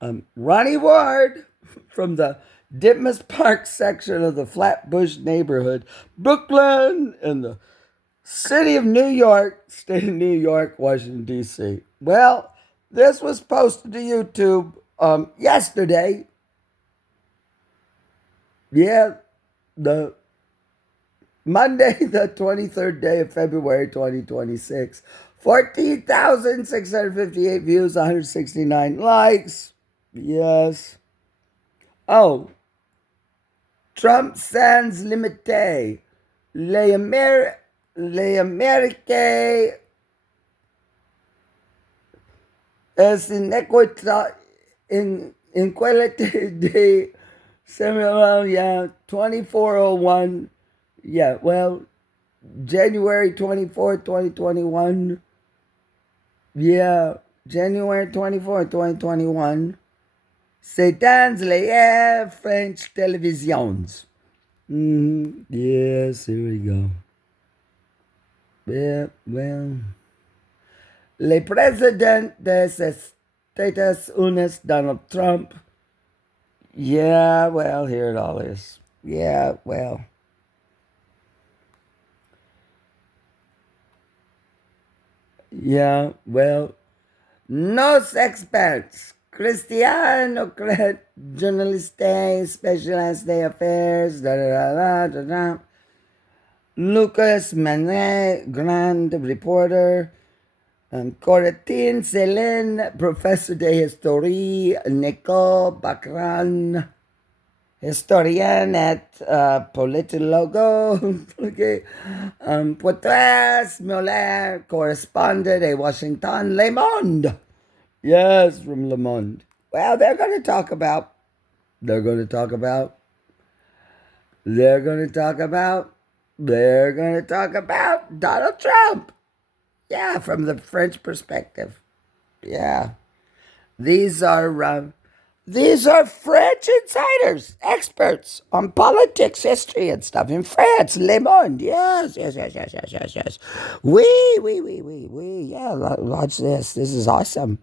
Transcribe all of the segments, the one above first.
Ronnie Ward from the Ditmas Park section of the Flatbush neighborhood, Brooklyn, in the city of New York, state of New York, Washington, D.C. Well, this was posted to YouTube yesterday. Yeah, the Monday, the 23rd day of February 2026. 14,658 views, 169 likes. Yes. Oh, Trump sans limité. Les Américains es inequalité de Samuel, yeah, 2401. Yeah, well, January 24th, 2021. Yeah, January 24th, 2021. C'est dans les French televisions. Yes, here we go. Yeah, well. Le président des Estados Unidos, Donald Trump. Yeah, well, here it all is. Yeah, well. Yeah, well. Nos experts. Cristiano Cret, journaliste, specialist de affaires, da da da da da. Lucas Manet, grand reporter. Coratin Céline, professor de history. Nicole Bacran, historien at Politologo. Okay. Poitras Muller, correspondent at Washington Le Monde. Yes, from Le Monde. Well, they're going to talk about Donald Trump. Yeah, from the French perspective. Yeah. These are French insiders, experts on politics, history, and stuff in France. Le Monde. Yes, yes, yes, yes, yes, yes, yes. Oui. Yeah, watch this. This is awesome.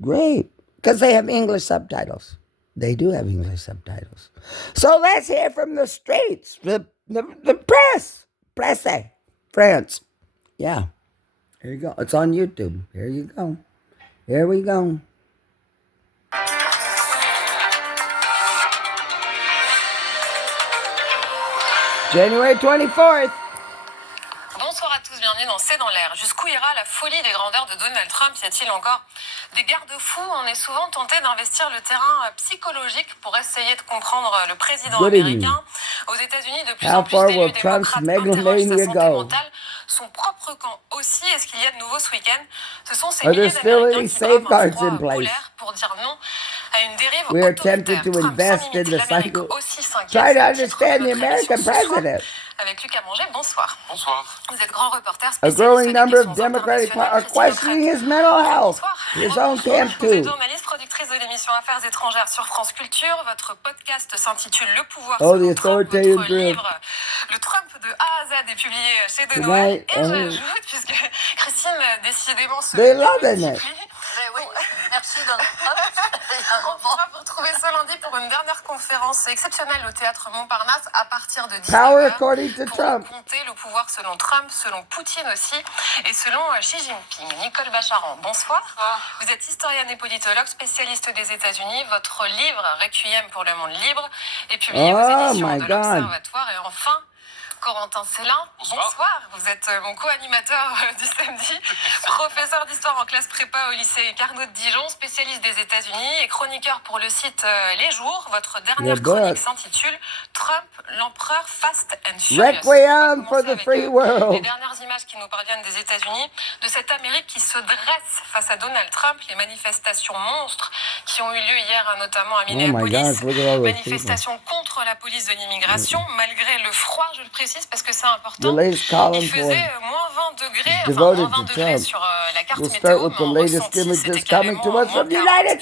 Great. Because they have English subtitles. They do have English subtitles. So let's hear from the streets, the press. Presse. France. Yeah. Here you go. It's on YouTube. Here you go. Here we go. January 24th. Bonsoir à tous, bienvenue dans C'est dans l'air. Jusqu'où ira la folie des grandeurs de Donald Trump? Y a-t-il encore des garde-fous? On est souvent tenté d'investir le terrain psychologique pour essayer de comprendre le président américain. Aux États-Unis, de plus en plus d'élus démocrates interrogent sa santé mentale. Son propre camp aussi. Est-ce qu'il y a de nouveau ce week-end? Ce sont ces milliers d'Américains qui bravent un froid polaire pour dire non à une dérive autoritaire. Trump, 5 minutes, l'Amérique aussi s'inquiète. Try to understand the American president. Avec Lucas Manger, bonsoir. Bonsoir. Vous êtes grand reporter A spécialiste growing des number of questions Democratic internationales. are questioning his mental health. Bonsoir. His own camp Vous êtes too. journaliste, productrice de l'émission Affaires étrangères sur France Culture. Votre podcast s'intitule Le pouvoir Oh, selon the Trump. authoritative Votre drift. livre, Le Trump de A à Z, est publié chez De Tonight, Noël. Et j'ajoute, puisque Christine, décidément, se They love it. multiplie. Oui, merci Donald Trump. On pourra vous retrouver ce lundi pour une dernière conférence exceptionnelle au théâtre Montparnasse à partir de 19h. Power according to pour Trump. compter le pouvoir selon Trump, selon Poutine aussi, et selon Xi Jinping. Nicole Bacharan, bonsoir. Vous êtes historienne et politologue, spécialiste des États-Unis. Votre livre, Requiem pour le monde libre, est publié aux éditions de l'Observatoire. Et enfin, Corentin Célin, bonsoir. Vous êtes mon co-animateur du samedi, professeur d'histoire en classe prépa au lycée Carnot de Dijon, spécialiste des États-Unis et chroniqueur pour le site Les Jours. Votre dernière chronique s'intitule Trump, l'empereur Fast and Furious. Requiem for the free world. Les dernières images qui nous parviennent des États-Unis, de cette Amérique qui se dresse face à Donald Trump, les manifestations monstres qui ont eu lieu hier, notamment à Minneapolis, manifestations contre la police de l'immigration, malgré le froid, je le précise, parce que c'est important. Il faisait moins 20 degrés, enfin moins 20 degrés sur la carte météo, mais en ressenti, c'était carrément moins 40. Elles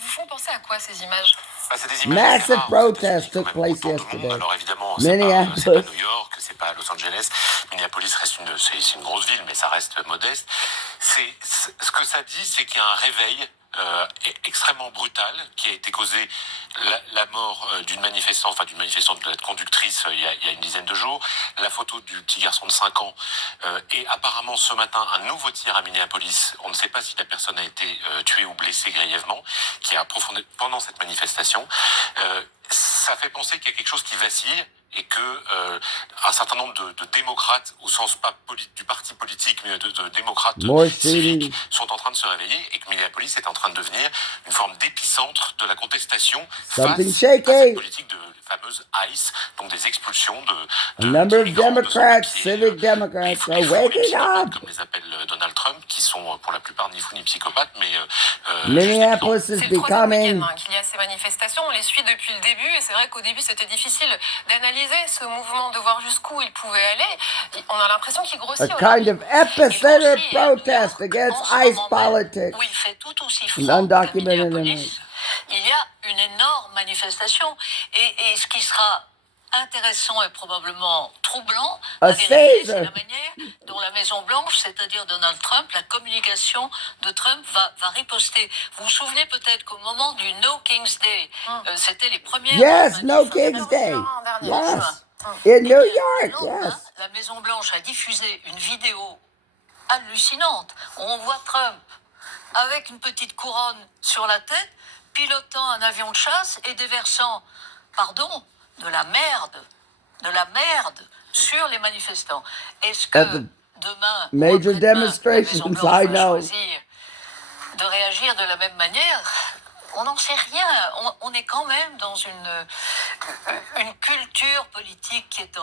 vous font penser à quoi, ces images? C'est des images Massive protests took place yesterday. Alors évidemment, c'est pas New York, c'est pas Los Angeles. Minneapolis c'est une grosse ville, mais ça reste modeste. Ce que ça dit, c'est qu'il y a un réveil extrêmement brutale qui a été causée la mort d'une manifestante, de la conductrice il y a une dizaine de jours, la photo du petit garçon de 5 ans et apparemment ce matin un nouveau tir à Minneapolis. On ne sait pas si la personne a été tuée ou blessée grièvement, qui a approfondi pendant cette manifestation. Ça fait penser qu'il y a quelque chose qui vacille et que un certain nombre de démocrates, au sens pas du parti politique, mais de démocrates civiques, sont en train de se réveiller et que Minneapolis est en train de devenir une forme d'épicentre de la contestation face à cette politique de fameuse ICE, donc des expulsions A number of Democrats, civic Democrats, are waking up. Comme les appelle Donald Trump, qui sont pour la plupart ni fous ni psychopathes, mais Minneapolis is c'est le troisième becoming. week-end qu'il y a ces manifestations. On les suit depuis le début et c'est vrai qu'au début c'était difficile d'analyser ce mouvement, de voir jusqu'où il pouvait aller. On a l'impression qu'il grossit. A kind of epicenter protest against ICE politics. Où il fait tout aussi And fort qu'à undocumented Minneapolis, il y a une énorme manifestation. Et ce qui sera intéressant et probablement troublant à vérifier, c'est la manière dont la Maison-Blanche, c'est-à-dire Donald Trump, la communication de Trump va riposter. Vous vous souvenez peut-être qu'au moment du No King's Day, c'était les premières... Yes, No King's Day. Yes. In New York, yes. La Maison-Blanche a diffusé une vidéo hallucinante où on voit Trump avec une petite couronne sur la tête, pilotant un avion de chasse et déversant, de la merde sur les manifestants. Est-ce que demain, major demonstrations, I know, choisir de réagir de la même manière? On n'en sait rien. On est quand même dans une culture politique qui est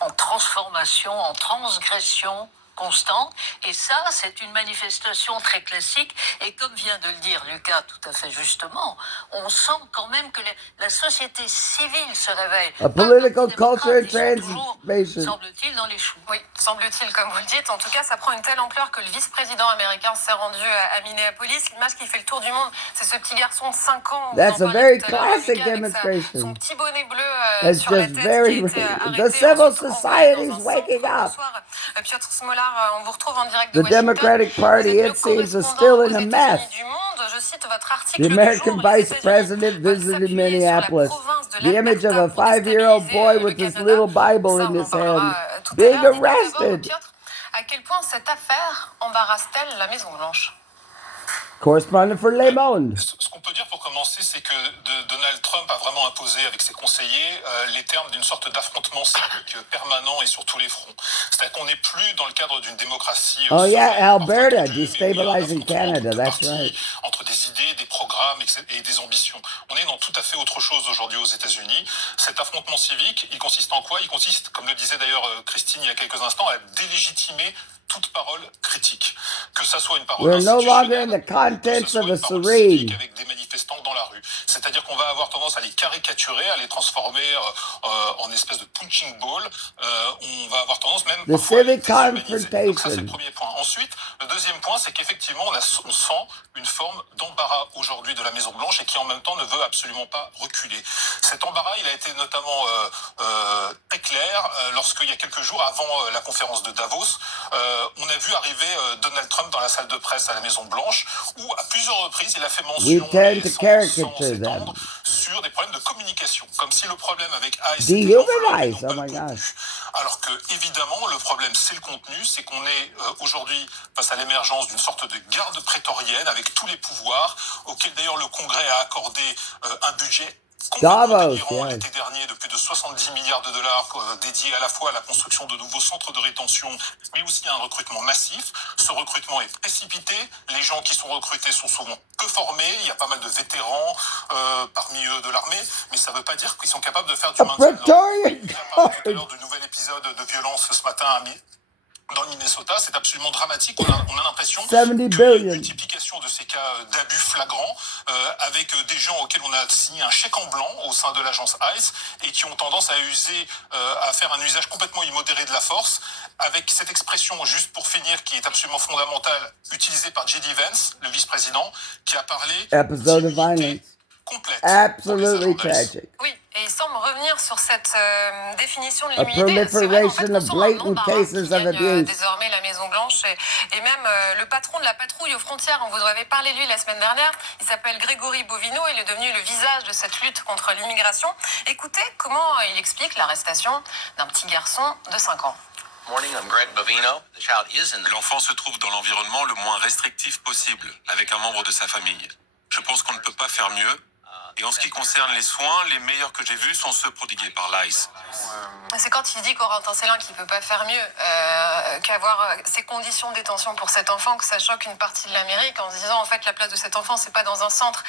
en transformation, en transgression constante. Et ça, c'est une manifestation très classique. Et comme vient de le dire Lucas tout à fait justement, on sent quand même que la société civile se réveille. A political culture and transformation. Semble-t-il dans les choux. Oui, semble-t-il, comme vous le dites. En tout cas, ça prend une telle ampleur que le vice-président américain s'est rendu à Minneapolis. L'image qui fait le tour du monde, c'est ce petit garçon de 5 ans. That's a very classic demonstration. Son petit bonnet bleu It's sur la just tête very, qui a été arrêté. the civil society is waking up. Bonsoir, Piotr Smolar, on vous retrouve en direct The de Washington. Democratic Party, it seems, is still in a mess. Je cite votre article The American vice president visited Minneapolis. The image of a 5-year-old boy with his little Bible in his hand, being arrested. À quel point cette affaire embarrasse-t-elle la Maison-Blanche? Correspondent for Le Monde. Ce qu'on peut dire pour commencer, c'est que Donald Trump a vraiment imposé avec ses conseillers les termes d'une sorte d'affrontement civique permanent et sur tous les fronts. C'est-à-dire qu'on n'est plus dans le cadre d'une démocratie... Oh yeah, Alberta, destabilizing Canada, that's right. Entre des idées, des programmes et des ambitions. On est dans tout à fait autre chose aujourd'hui aux États-Unis. Cet affrontement civique, il consiste en quoi? Il consiste, comme le disait d'ailleurs Christine il y a quelques instants, à délégitimer toute parole critique. Que ça soit une parole We're no longer in the contents of a serene. Avec des manifestants dans la rue. C'est-à-dire qu'on va avoir tendance à les caricaturer, à les transformer en espèce de punching ball. On va avoir tendance même The civic confrontation. Donc ça, c'est le premier point. Ensuite, le deuxième point, c'est qu'effectivement, on sent une forme d'embarras aujourd'hui de la Maison-Blanche et qui en même temps ne veut absolument pas reculer. Cet embarras, il a été notamment très clair lorsqu'il y a quelques jours avant la conférence de Davos, on a vu arriver Donald Trump dans la salle de presse à la Maison-Blanche où à plusieurs reprises il a fait mention sur des problèmes de communication, comme si le problème avec ICE Dehumanize, oh my gosh. Alors que évidemment le problème c'est le contenu, c'est qu'on est aujourd'hui face à l'émergence d'une sorte de garde prétorienne avec tous les pouvoirs, auquel d'ailleurs le Congrès a accordé un budget Davos, l'été dernier de plus de 70 milliards de dollars dédiés à la fois à la construction de nouveaux centres de rétention, mais aussi à un recrutement massif. Ce recrutement est précipité. Les gens qui sont recrutés sont souvent peu formés. Il y a pas mal de vétérans parmi eux de l'armée, mais ça ne veut pas dire qu'ils sont capables de faire du maintien de l'ordre. Tout à l'heure du nouvel épisode de violence ce matin dans le Minnesota, c'est absolument dramatique. On a l'impression qu'il y a une multiplication de ces cas d'abus flagrants avec des gens auxquels on a signé un chèque en blanc au sein de l'agence ICE et qui ont tendance à faire un usage complètement immodéré de la force, avec cette expression, juste pour finir, qui est absolument fondamentale, utilisée par J.D. Vance, le vice-président, qui a parlé Episode of violence. Complète. Absolutely tragic. Oui, et il semble revenir revenir sur cette définition de A l'immunité. C'est vrai qu'en fait, proliferation on of sent un blatant embarras cases qui of gagne abuse. désormais la Maison-Blanche et même le patron de la patrouille aux frontières, on vous avait parlé de lui la semaine dernière, il s'appelle Grégory Bovino, il est devenu le visage de cette lutte contre l'immigration. Écoutez comment il explique l'arrestation d'un petit garçon de 5 ans. Morning, I'm Greg Bovino. The child is in the... L'enfant se trouve dans l'environnement le moins restrictif possible, avec un membre de sa famille. Je pense qu'on ne peut pas faire mieux. Et en ce qui concerne les soins, les meilleurs que j'ai vus sont ceux prodigués par l'ICE. C'est quand il dit Corentin Célin qu'il ne peut pas faire mieux qu'avoir ces conditions de détention pour cet enfant que ça choque une partie de l'Amérique en se disant en fait la place de cet enfant c'est pas dans un centre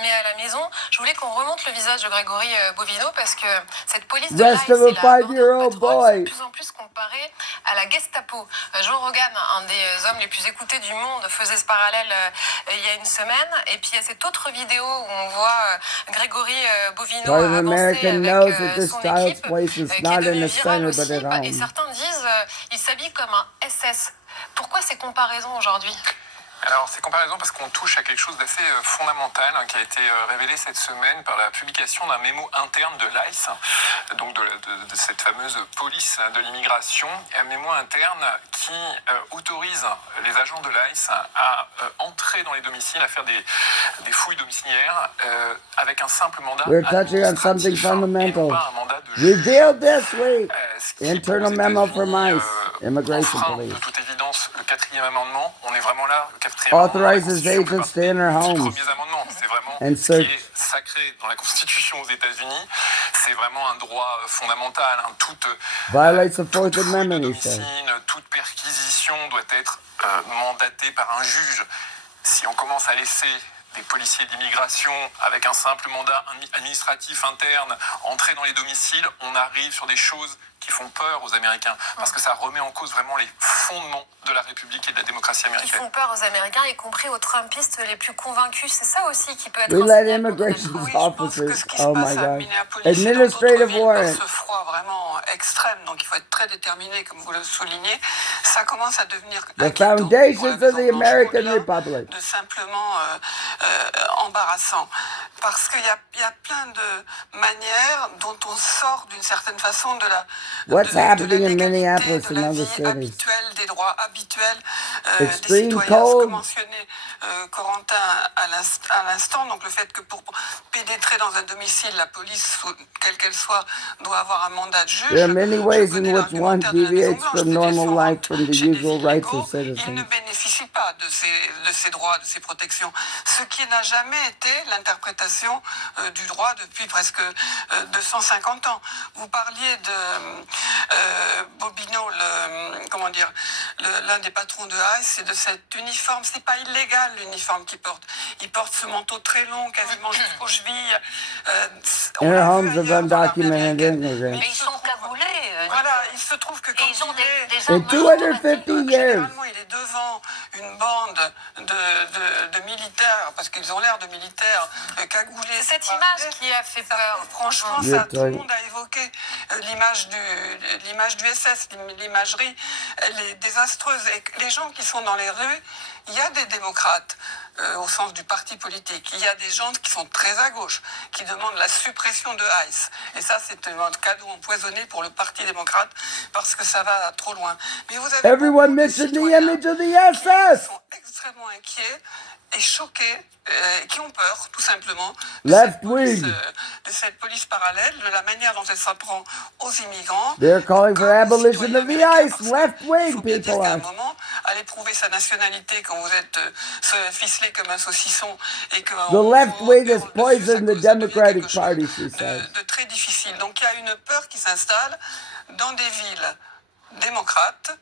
mais à la maison. Je voulais qu'on remonte le visage de Grégory Bovino parce que cette police de Rest l'ICE of a et la Border 5-year-old Patrol boy. sont de plus en plus comparés à la Gestapo. Joe Rogan, un des hommes les plus écoutés du monde, faisait ce parallèle il y a une semaine. Et puis il y a cette autre vidéo où on voit Grégory Bovino But an avancer American avec knows that this son child's équipe, place is qui est not in devenu the viral center, but aussi. at Et home. certains disent il s'habille comme un SS. Pourquoi ces comparaisons aujourd'hui ? Alors, ces comparaisons parce qu'on touche à quelque chose d'assez fondamental qui a été révélé cette semaine par la publication d'un mémo interne de l'ICE, donc de cette fameuse police de l'immigration, un mémo interne qui autorise les agents de l'ICE à entrer dans les domiciles, à faire des fouilles domiciliaires avec un simple mandat We're touching on something administratif et non fundamental. pas un mandat de juge. Revealed this week. Ce qui, Internal aux memo États-Unis, from ICE, Immigration enfreint Police. de toute évidence le 4e amendement. On est vraiment là, le 4e Authorizes agents to enter homes premiers amendements, c'est vraiment and ce search. qui est sacré dans la Constitution aux États-Unis. C'est vraiment un droit fondamental. Toute Violates the Fourth fouille de Amendment, he domicile, said. toute perquisition doit être mandatée par un juge. Si on commence à laisser des policiers d'immigration avec un simple mandat administratif interne entrer dans les domiciles, on arrive sur des choses qui font peur aux Américains, parce que ça remet en cause vraiment les fondements de la République et de la démocratie Qui américaine. font peur aux Américains, y compris aux Trumpistes les plus convaincus. C'est ça aussi qui peut être We un let signal pour Donald immigration Trump. Oui, je pense que officers. ce qui se Oh passe my à God. Minneapolis et dans d'autres Administrative villes, warrant. dans ce froid vraiment extrême, donc il faut être très déterminé, comme vous le soulignez, ça commence à devenir The inquiétant pour la foundations of the Maison-Blanche, American au-delà Republic. de simplement embarrassant. Parce qu'il y a plein de manières dont on sort d'une certaine façon de la What's happening in légalité, Minneapolis de and la other vie cities? habituelle, des droits habituels des Extreme citoyens. Ce que cold. mentionnait Corentin à l'instant, donc le fait que pour pénétrer dans un domicile, la police, quelle qu'elle soit, doit avoir un mandat de juge. There are many ways Je in connais which one l'argumentaire de la deviates Maison-Blanche, from c'est-à-dire normal si on life rentre from the chez des usual rights illégaux, of ils ne citizens. bénéficient pas de ces droits, de ces protections. Ce qui n'a jamais été l'interprétation du droit depuis presque 250 ans. Vous parliez de Bobino, l'un des patrons de ICE, et de cet uniforme. C'est pas illégal l'uniforme qu'il porte. Il porte ce manteau très long, quasiment jusqu'aux chevilles. On In l'a our vu homes of ailleurs dans l'armée undocumented américaine. immigrants. Mais ils sont cagoulés. Voilà, il se trouve que quand Et ils ont il est... des In armes 250 years. Généralement, il est devant une bande de militaires, parce qu'ils ont l'air de militaires cagoulés. C'est cette image qui a fait peur. Franchement, Yeah, tout le right. monde a évoqué l'image du SS, l'imagerie, elle est désastreuse. Et les gens qui sont dans les rues, il y a des démocrates, au sens du parti politique. Il y a des gens qui sont très à gauche, qui demandent la suppression de ICE. Et ça, c'est un cadeau empoisonné pour le Parti démocrate, parce que ça va trop loin. Mais vous avez Everyone beaucoup de mentioned the citoyens image of the qui SS. sont extrêmement inquiets et choqués, qui ont peur, tout simplement, Left wing. de cette police parallèle, de la manière dont elle s'en prend aux immigrants. They're calling for Comme abolition citoyens of the américains, ICE. parce que Left il wing faut bien dire people qu'à un are. moment, aller prouver sa nationalité quand vous êtes ficelé comme un saucisson et que The left wing has poisoned the Democratic Party, she says. de très difficile. Donc il y a une peur qui s'installe dans des villes démocrates.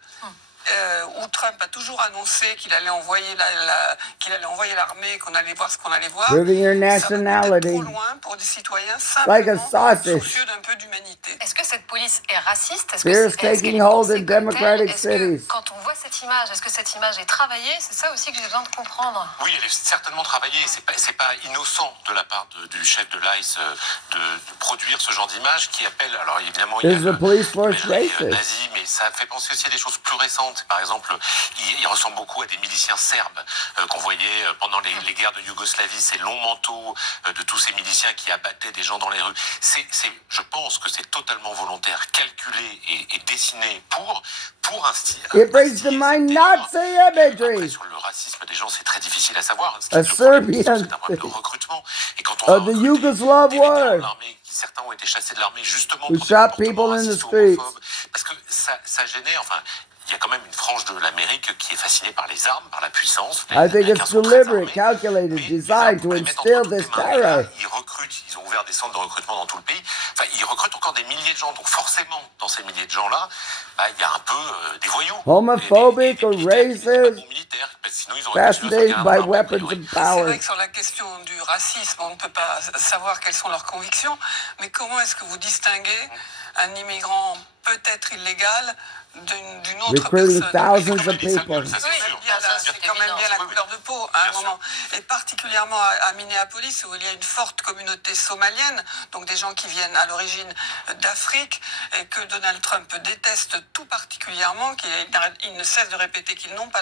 Où Trump a toujours annoncé qu'il allait envoyer l'armée, qu'on allait voir ce qu'on allait voir. Proving your Ça va peut-être nationality. trop loin pour des citoyens Like a simplement sausage. soucieux d'un peu d'humanité. Est-ce que cette police est raciste? Est-ce Fear is qu'elle taking est hold pensée in comme telle? democratic Est-ce que cities. quand on voit cette image, est-ce que cette image est travaillée? C'est ça aussi que j'ai besoin de comprendre. Oui, elle est certainement travaillée. C'est pas innocent de la part du chef de l'ICE de produire ce genre d'image qui appelle. Alors évidemment, il y a Is the police force le racist? nazi, mais ça fait penser aussi à des choses plus récentes différentes. Par exemple, il ressemble beaucoup à des miliciens serbes qu'on voyait pendant les guerres de Yougoslavie, ces longs manteaux de tous ces miliciens qui abattaient des gens dans les rues. Je pense que c'est totalement volontaire, calculé et dessiné pour instiller. It brings to mind Nazi Après, imagery sur le racisme des gens, c'est très difficile à savoir. A Le problème, c'est Serbian un problème de recrutement. Et quand on of the Yugoslav des vétérans de war l'armée, certains ont été chassés de l'armée justement who pour des shot comportements people in the racistes ou streets. homophobes, parce que ça génère, enfin, il y a quand même une frange de l'Amérique qui est fascinée par les armes, par la puissance. Les I think Américains it's sont très deliberate, armés, calculated, mais les designed armes, to on les met entre instill toutes les this mains. Et là, terror. ils recrutent, ils ont ouvert des centres de recrutement dans tout le pays. Enfin, ils recrutent encore des milliers de gens. Donc forcément, dans ces milliers de gens-là, il y a un peu des voyous. Homophobic or militaires qui n'étaient pas racist, bons militaires, parce que sinon ils auraient continué à fascinated faire by l'armée, a weapons priori. of C'est power. vrai que sur la question du racisme, on ne peut pas savoir quelles sont leurs convictions, mais comment est-ce que vous distinguez un immigrant peut-être illégal d'une autre Recruiting personne? thousands of people. Ça, c'est Oui, sûr. c'est quand même bien la couleur de peau à un Bien sûr. moment. Et particulièrement à Minneapolis, où il y a une forte communauté somalienne, donc des gens qui viennent à l'origine d'Afrique, et que Donald Trump déteste tout particulièrement, qu'il ne cesse de répéter qu'ils n'ont pas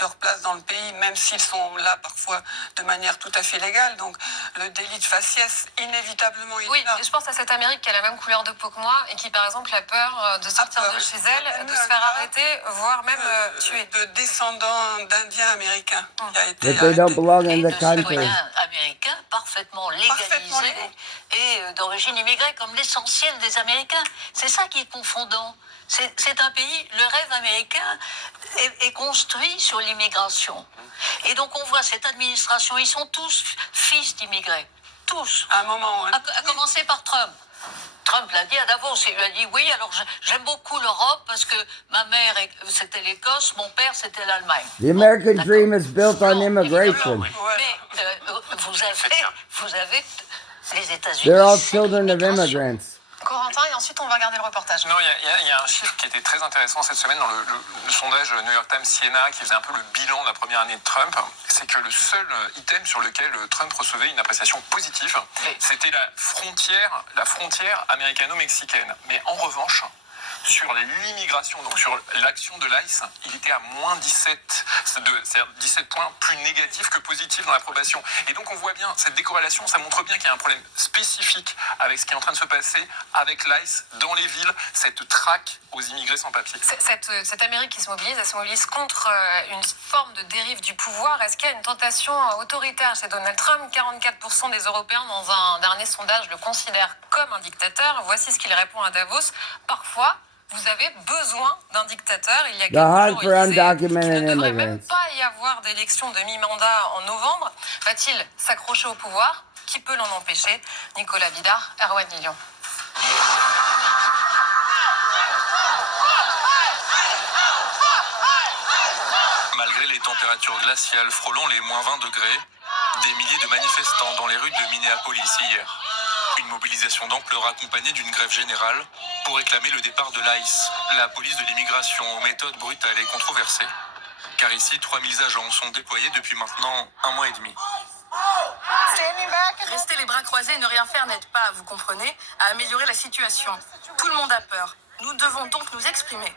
leur place dans le pays, même s'ils sont là parfois de manière tout à fait légale. Donc le délit de faciès, inévitablement, il Oui, est là. et je pense à cette Amérique qui a la même couleur de peau que moi et qui, par exemple, a peur de sortir de chez elle, de se faire arrêter, voire même tuer. De descendants d'Indiens américains qui a été That they don't arrêté. belong Et in de the country. citoyens américains parfaitement Parfaitement légalisés légaux. et d'origine immigrée, comme l'essentiel des Américains. C'est ça qui est confondant. C'est un pays, le rêve américain est construit sur l'immigration. Et donc on voit cette administration, ils sont tous fils d'immigrés. Tous. À un moment, À commencer par Trump. Trump l'a dit à Davos, il lui a dit oui, alors j'aime beaucoup l'Europe parce que ma mère c'était l'Écosse, mon père c'était l'Allemagne. The American D'accord. dream is built on Non, immigration. ouais. Mais vous avez les États-Unis. They're all c'est children of l'immigration. immigrants. Corentin, et ensuite on va regarder le reportage. Non, il y a un chiffre qui était très intéressant cette semaine dans le sondage New York Times Siena qui faisait un peu le bilan de la première année de Trump. C'est que le seul item sur lequel Trump recevait une appréciation positive, c'était la frontière américano-mexicaine. Mais en revanche, sur l'immigration, donc sur l'action de l'ICE, il était à moins 17, c'est-à-dire 17 points plus négatifs que positifs dans l'approbation. Et donc on voit bien, cette décorrélation, ça montre bien qu'il y a un problème spécifique avec ce qui est en train de se passer avec l'ICE dans les villes, cette traque aux immigrés sans papier. Cette Amérique qui se mobilise, elle se mobilise contre une forme de dérive du pouvoir. Est-ce qu'il y a une tentation autoritaire chez Donald Trump ? 44% des Européens, dans un dernier sondage, le considèrent comme un dictateur. Voici ce qu'il répond à Davos. Parfois, vous avez besoin d'un dictateur. Il y a quelques hunt jours, for il disait undocumented qu'il ne devrait même immigrants. pas y avoir d'élection de mi-mandat en novembre. Va-t-il s'accrocher au pouvoir ? Qui peut l'en empêcher ? Nicolas Vidard, Erwan Lilion. Malgré les températures glaciales frôlant les moins 20 degrés, des milliers de manifestants dans les rues de Minneapolis hier. Une mobilisation d'ampleur accompagnée d'une grève générale pour réclamer le départ de l'ICE, la police de l'immigration aux méthodes brutales et controversées. Car ici, 3000 agents sont déployés depuis maintenant 1 mois et demi. Rester les bras croisés et ne rien faire n'aide pas, vous comprenez, à améliorer la situation. Tout le monde a peur. Nous devons donc nous exprimer.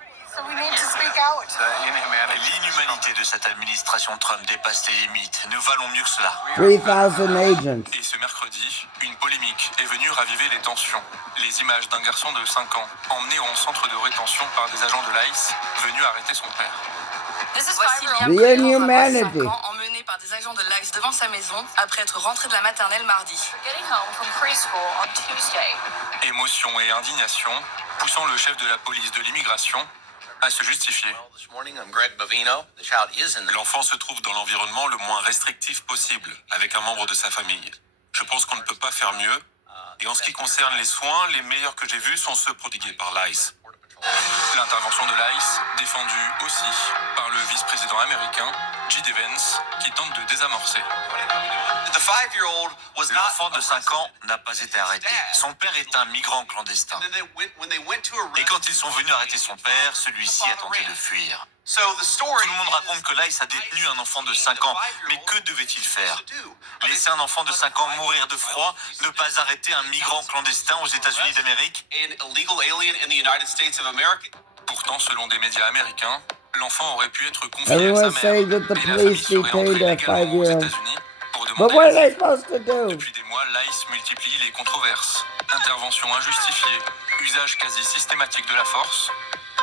L'inhumanité de cette administration Trump dépasse les limites. Nous valons mieux que cela. 3,000 agents. Et ce mercredi, une polémique est venue raviver les tensions. Les images d'un garçon de 5 ans emmené en centre de rétention par des agents de l'ICE venus arrêter son père. Voici The Liam Cohen, inhumanity. 5 ans, emmené par des agents de l'ICE devant sa maison après être rentré de la maternelle mardi. Émotion et indignation poussant le chef de la police de l'immigration à se justifier. This morning, I'm Greg Bovino. The child is in the L'enfant se trouve dans l'environnement le moins restrictif possible, avec un membre de sa famille. Je pense qu'on ne peut pas faire mieux. Et en ce qui concerne les soins, les meilleurs que j'ai vus sont ceux prodigués par l'ICE. L'intervention de l'ICE, défendue aussi par le vice-président américain, J.D. Vance, qui tente de désamorcer. The 5-year-old was not. L'enfant de 5 ans n'a pas été arrêté. Son père est un migrant clandestin. Et quand ils sont venus arrêter son père, celui-ci a tenté de fuir. So the story. Tout le monde raconte que l'ICE a détenu un enfant de 5 ans. Mais que devait-il faire? Laisser un enfant de 5 ans mourir de froid? Ne pas arrêter un migrant clandestin aux États-Unis d'Amérique? An illegal alien in the United States of America. Pourtant, selon des médias américains, L'enfant aurait pu être confié à sa Everyone's mère saying that the et la police famille serait entrée detained a légalement aux 5-year-old. États-Unis pour But demander what are l'asile. they supposed to do? Depuis des mois, l'ICE multiplie les controverses. Intervention injustifiée, usage quasi systématique de la force,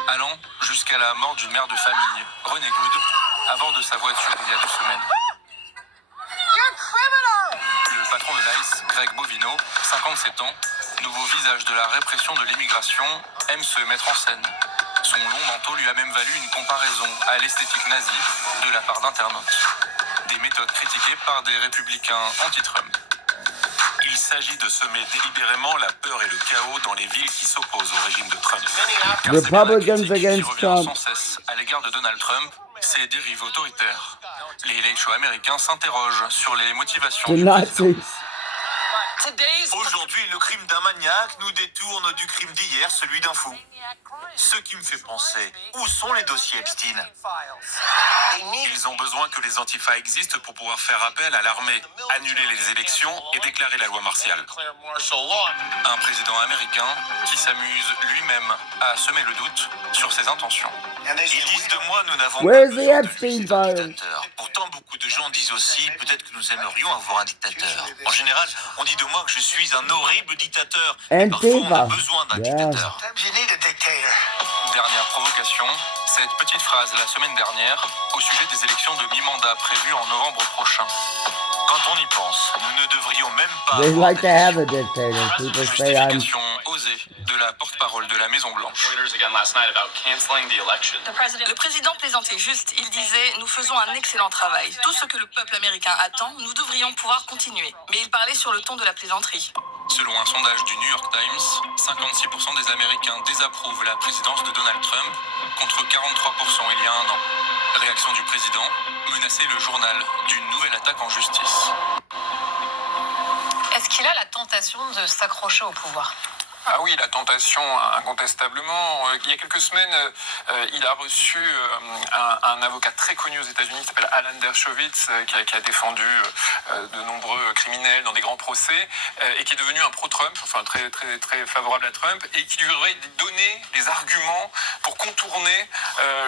allant jusqu'à la mort d'une mère de famille, Renée Good, à bord de sa voiture il y a 2 semaines. Le patron de l'ICE, Greg Bovino, 57 ans, nouveau visage de la répression de l'immigration, aime se mettre en scène. Son long manteau lui a même valu une comparaison à l'esthétique nazie de la part d'internautes. Des méthodes critiquées par des républicains anti-Trump. Il s'agit de semer délibérément la peur et le chaos dans les villes qui s'opposent au régime de Trump. Car c'est bien la Republicans critique qui against revient Trump. sans cesse à l'égard de Donald Trump, ses dérives autoritaires. Les late shows américains s'interrogent sur les motivations The du président. Nazis. Aujourd'hui, le crime d'un maniaque nous détourne du crime d'hier, celui d'un fou. Ce qui me fait penser, où sont les dossiers Epstein? Ils ont besoin que les antifas existent pour pouvoir faire appel à l'armée, annuler les élections et déclarer la loi martiale. Un président américain qui s'amuse lui-même à semer le doute sur ses intentions. Ils disent de moi, nous n'avons Where's pas the besoin de Epstein lui, c'est un file? dictateur. Pourtant, beaucoup de gens disent aussi, peut-être que nous aimerions avoir un dictateur. En général, on dit de moi que je suis un horrible dictateur. Mais parfois, on a Antifa. besoin d'un Yeah. dictateur. Dernière provocation, cette petite phrase la semaine dernière au sujet des élections de mi-mandat prévues en novembre prochain. Quand on y pense, nous ne devrions même pas They avoir like to have a dictator. People say I'm. Justification osée de la porte-parole de la Maison-Blanche. Le président plaisantait juste, il disait « Nous faisons un excellent travail. Tout ce que le peuple américain attend, nous devrions pouvoir continuer. » Mais il parlait sur le ton de la plaisanterie. Selon un sondage du New York Times, 56% des Américains désapprouvent la présidence de Donald Trump, contre 43% il y a un an. Réaction du président, menacer le journal d'une nouvelle attaque en justice. Est-ce qu'il a la tentation de s'accrocher au pouvoir? Ah oui, la tentation, incontestablement. Il y a quelques semaines, il a reçu un avocat très connu aux États-Unis qui s'appelle Alan Dershowitz, qui a défendu de nombreux criminels dans des grands procès et qui est devenu un pro-Trump, enfin très, très, très favorable à Trump, et qui lui aurait donné les arguments pour contourner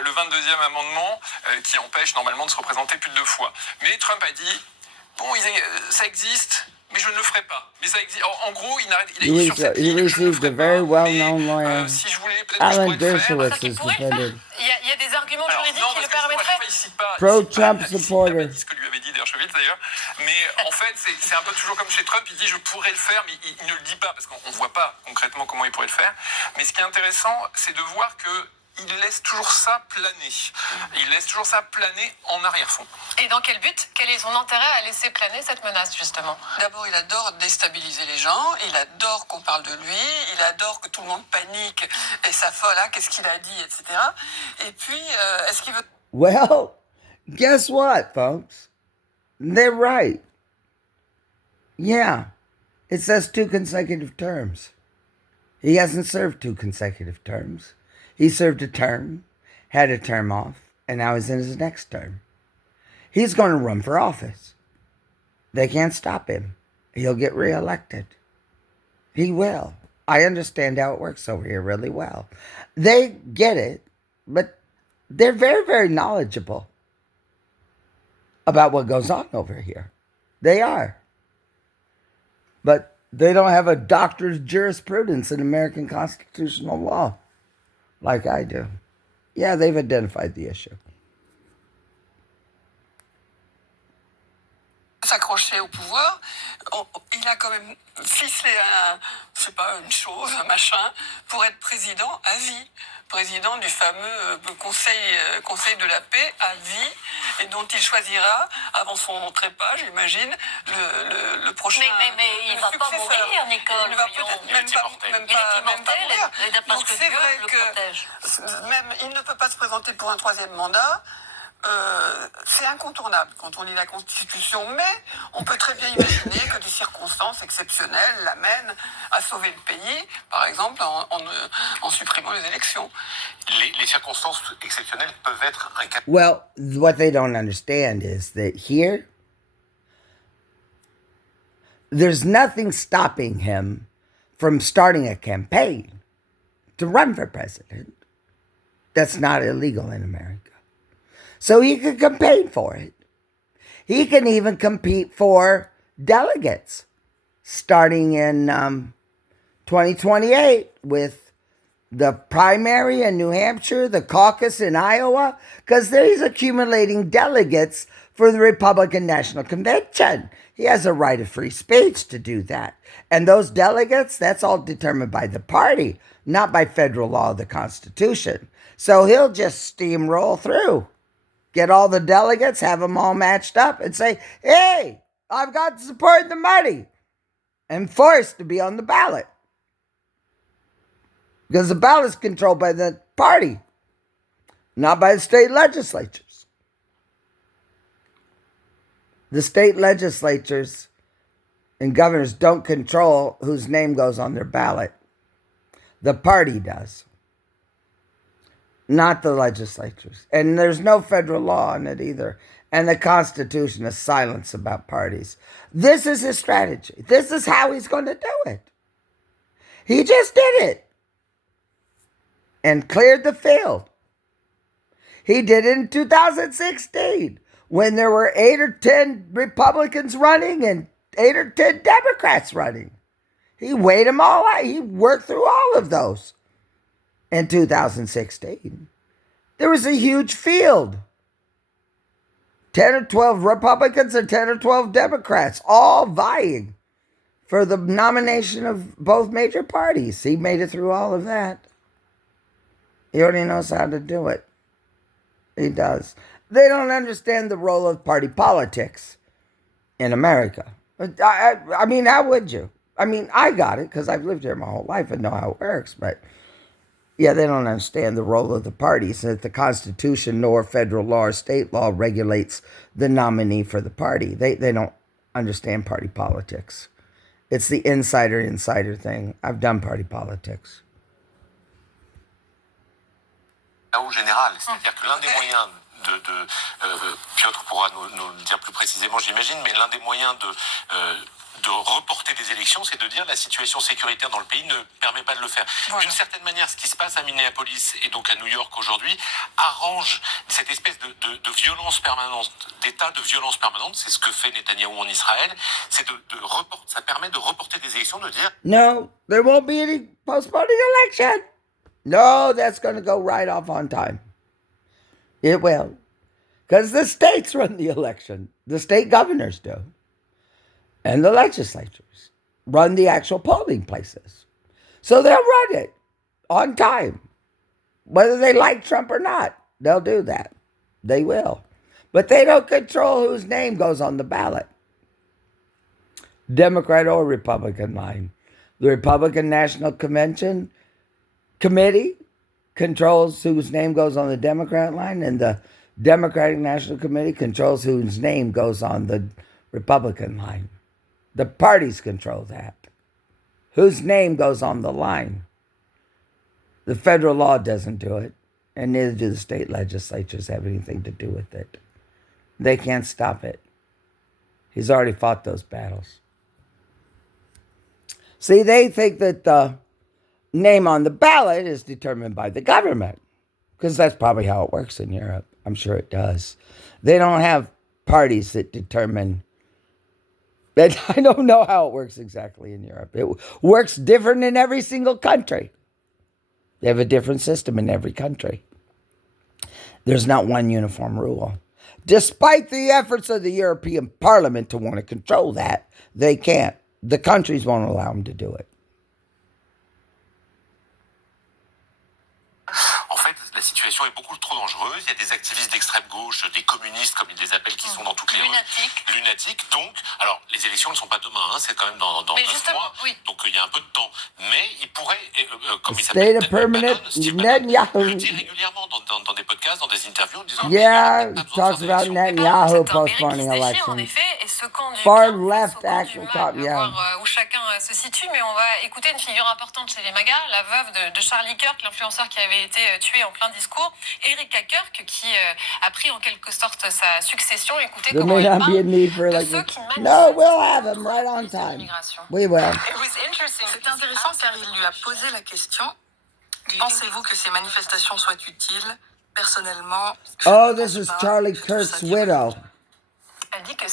le 22e amendement qui empêche normalement de se représenter plus de 2 fois. Mais Trump a dit, bon, ça existe, mais je ne le ferai pas. Mais ça existe. En gros, il est sur cette ligne, je ne le received ferai a very pas, well-known mais, lawyer. si je voulais, peut-être que je Alan pourrais le faire. Dershowitz Qu'il is pourrait le faire. defended. Il y a des arguments Alors, juridiques non, qui parce le que moi, permettraient? il cite pas, Pro-Trump il cite supporter. pas ce que lui avait dit Dershowitz d'ailleurs, mais en fait c'est un peu toujours comme chez Trump, il dit je pourrais le faire, mais il ne le dit pas parce qu'on ne voit pas concrètement comment il pourrait le faire. Mais ce qui est intéressant, c'est de voir que il laisse toujours ça planer. Il laisse toujours ça planer en arrière-fond. Et dans quel but? Quel est son intérêt à laisser planer cette menace, justement? D'abord, il adore déstabiliser les gens, il adore qu'on parle de lui, il adore que tout le monde panique et s'affole, ah, qu'est-ce qu'il a dit, etc. Et puis, est-ce qu'il veut... Well, guess what, folks? They're right. Yeah, it says 2 consecutive terms. He hasn't served 2 consecutive terms. He served a term, had a term off, and now he's in his next term. He's going to run for office. They can't stop him. He'll get reelected. He will. I understand how it works over here really well. They get it, but they're very, very knowledgeable about what goes on over here. They are. But they don't have a doctor's jurisprudence in American constitutional law like I do. Yeah, they've identified the issue. s'accrocher au pouvoir, il a quand même ficelé une chose, un machin, pour être président à vie. Président du fameux conseil de la paix à vie, et dont il choisira, avant son trépas, j'imagine, le prochain. Mais il ne va pas mourir, Nicole. Il ne va peut-être même pas mourir. Donc c'est vrai que même il ne peut pas se présenter pour un 3e mandat. C'est incontournable quand on lit la Constitution, mais on peut très bien imaginer que des circonstances exceptionnelles l'amènent à sauver le pays, par exemple en supprimant les élections. Les circonstances exceptionnelles peuvent être un cas. Well, what they don't understand is that here, there's nothing stopping him from starting a campaign to run for president. That's not illegal in America. so he can campaign for it. He can even compete for delegates starting in 2028 with the primary in New Hampshire, the caucus in Iowa, because he's accumulating delegates for the Republican National Convention. He has a right of free speech to do that. And those delegates, that's all determined by the party, not by federal law or the Constitution. So he'll just steamroll through, get all the delegates, have them all matched up, and say, hey, I've got support in the money, and forced to be on the ballot. Because the ballot is controlled by the party, not by the state legislatures. The state legislatures and governors don't control whose name goes on their ballot. The party does, not the legislatures. And there's no federal law on it either. And the Constitution is silence about parties. This is his strategy. This is how he's going to do it. He just did it and cleared the field. He did it in 2016 when there were 8 or 10 Republicans running and 8 or 10 Democrats running. He weighed them all out. He worked through all of those in 2016. There was a huge field. 10 or 12 Republicans and 10 or 12 Democrats all vying for the nomination of both major parties. He made it through all of that. He already knows how to do it. He does. They don't understand the role of party politics in America. I mean, how would you? I mean, I got it because I've lived here my whole life and know how it works. But yeah, they don't understand the role of the parties, that the Constitution nor federal law or state law regulates the nominee for the party. They don't understand party politics. It's the insider thing. I've done party politics. Au général, c'est-à-dire que l'un des moyens Piotr pourra nous le dire plus précisément, j'imagine, mais l'un des moyens de reporter des élections, c'est de dire la situation sécuritaire dans le pays ne permet pas de le faire. Voilà. D'une certaine manière, ce qui se passe à Minneapolis et donc à New York aujourd'hui arrange cette espèce de violence permanente, d'état de violence permanente. C'est ce que fait Netanyahou en Israël. C'est ça permet de reporter des élections, de dire No, there won't be any postponing election. No, that's going to go right off on time. It will. Because the states run the election. The state governors do. And the legislatures run the actual polling places. So they'll run it on time. Whether they like Trump or not, they'll do that. They will. But they don't control whose name goes on the ballot. Democrat or Republican line. The Republican National Convention Committee controls whose name goes on the Democrat line, and the Democratic National Committee controls whose name goes on the Republican line. The parties control that. Whose name goes on the line. The federal law doesn't do it, and neither do the state legislatures have anything to do with it. They can't stop it. He's already fought those battles. See, they think that the name on the ballot is determined by the government, because that's probably how it works in Europe. I'm sure it does. They don't have parties that determine. I don't know how it works exactly in Europe. It works different in every single country. They have a different system in every country. There's not one uniform rule. Despite the efforts of the European Parliament to want to control that, they can't. The countries won't allow them to do it. En fait, la situation est beaucoup trop dangereuse. Il y a des activistes d'extrême gauche, des communistes, comme ils les appellent, qui sont dans toutes les rues. Lunatiques. Donc, alors, les élections ne sont pas demain, hein, c'est quand même dans 9 mois. Oui. Donc, il y a un peu de temps. Mais il pourrait, comme il s'appelle, Steve Bannon, le dit régulièrement dans des podcasts, dans des interviews, en disant yeah, he talks about Netanyahu postponing elections. En effet, et ce camp du far left actual talk, yeah. Où chacun se situe, mais on va écouter une figure importante chez les MAGA, la veuve de Charlie Kirk, l'influenceur qui avait été tué en plein discours, Erika Kirk, qui a pris en quelque sorte sa succession. Écoutez comment elle parle de ceux qui manifestent. No, we'll have him right on time. We will. C'est intéressant car il lui a posé la question. Pensez-vous que ces manifestations soient utiles? Personnellement, Oh, this is Charlie Kirk's widow. Elle dit que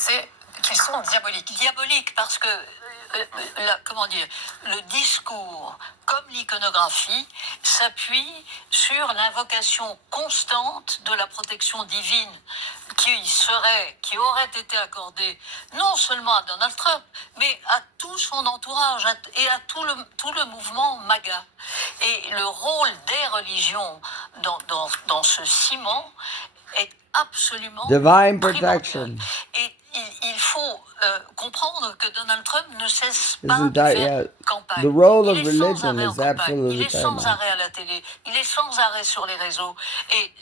qu'ils sont diaboliques. Diabolique parce que, comment dire, le discours, comme l'iconographie, s'appuie sur l'invocation constante de la protection divine qui aurait été accordée non seulement à Donald Trump, mais à tout son entourage et à tout le mouvement MAGA. Et le rôle des religions dans ce ciment est absolument Divine primordial. protection. Et il faut comprendre que Donald Trump ne cesse pas Isn't de that, faire yeah, campagne. the role of Il est sans religion arrêt en is campagne. absolutely Il est sans paramount. arrêt à la télé. Il est sans arrêt sur les réseaux. Et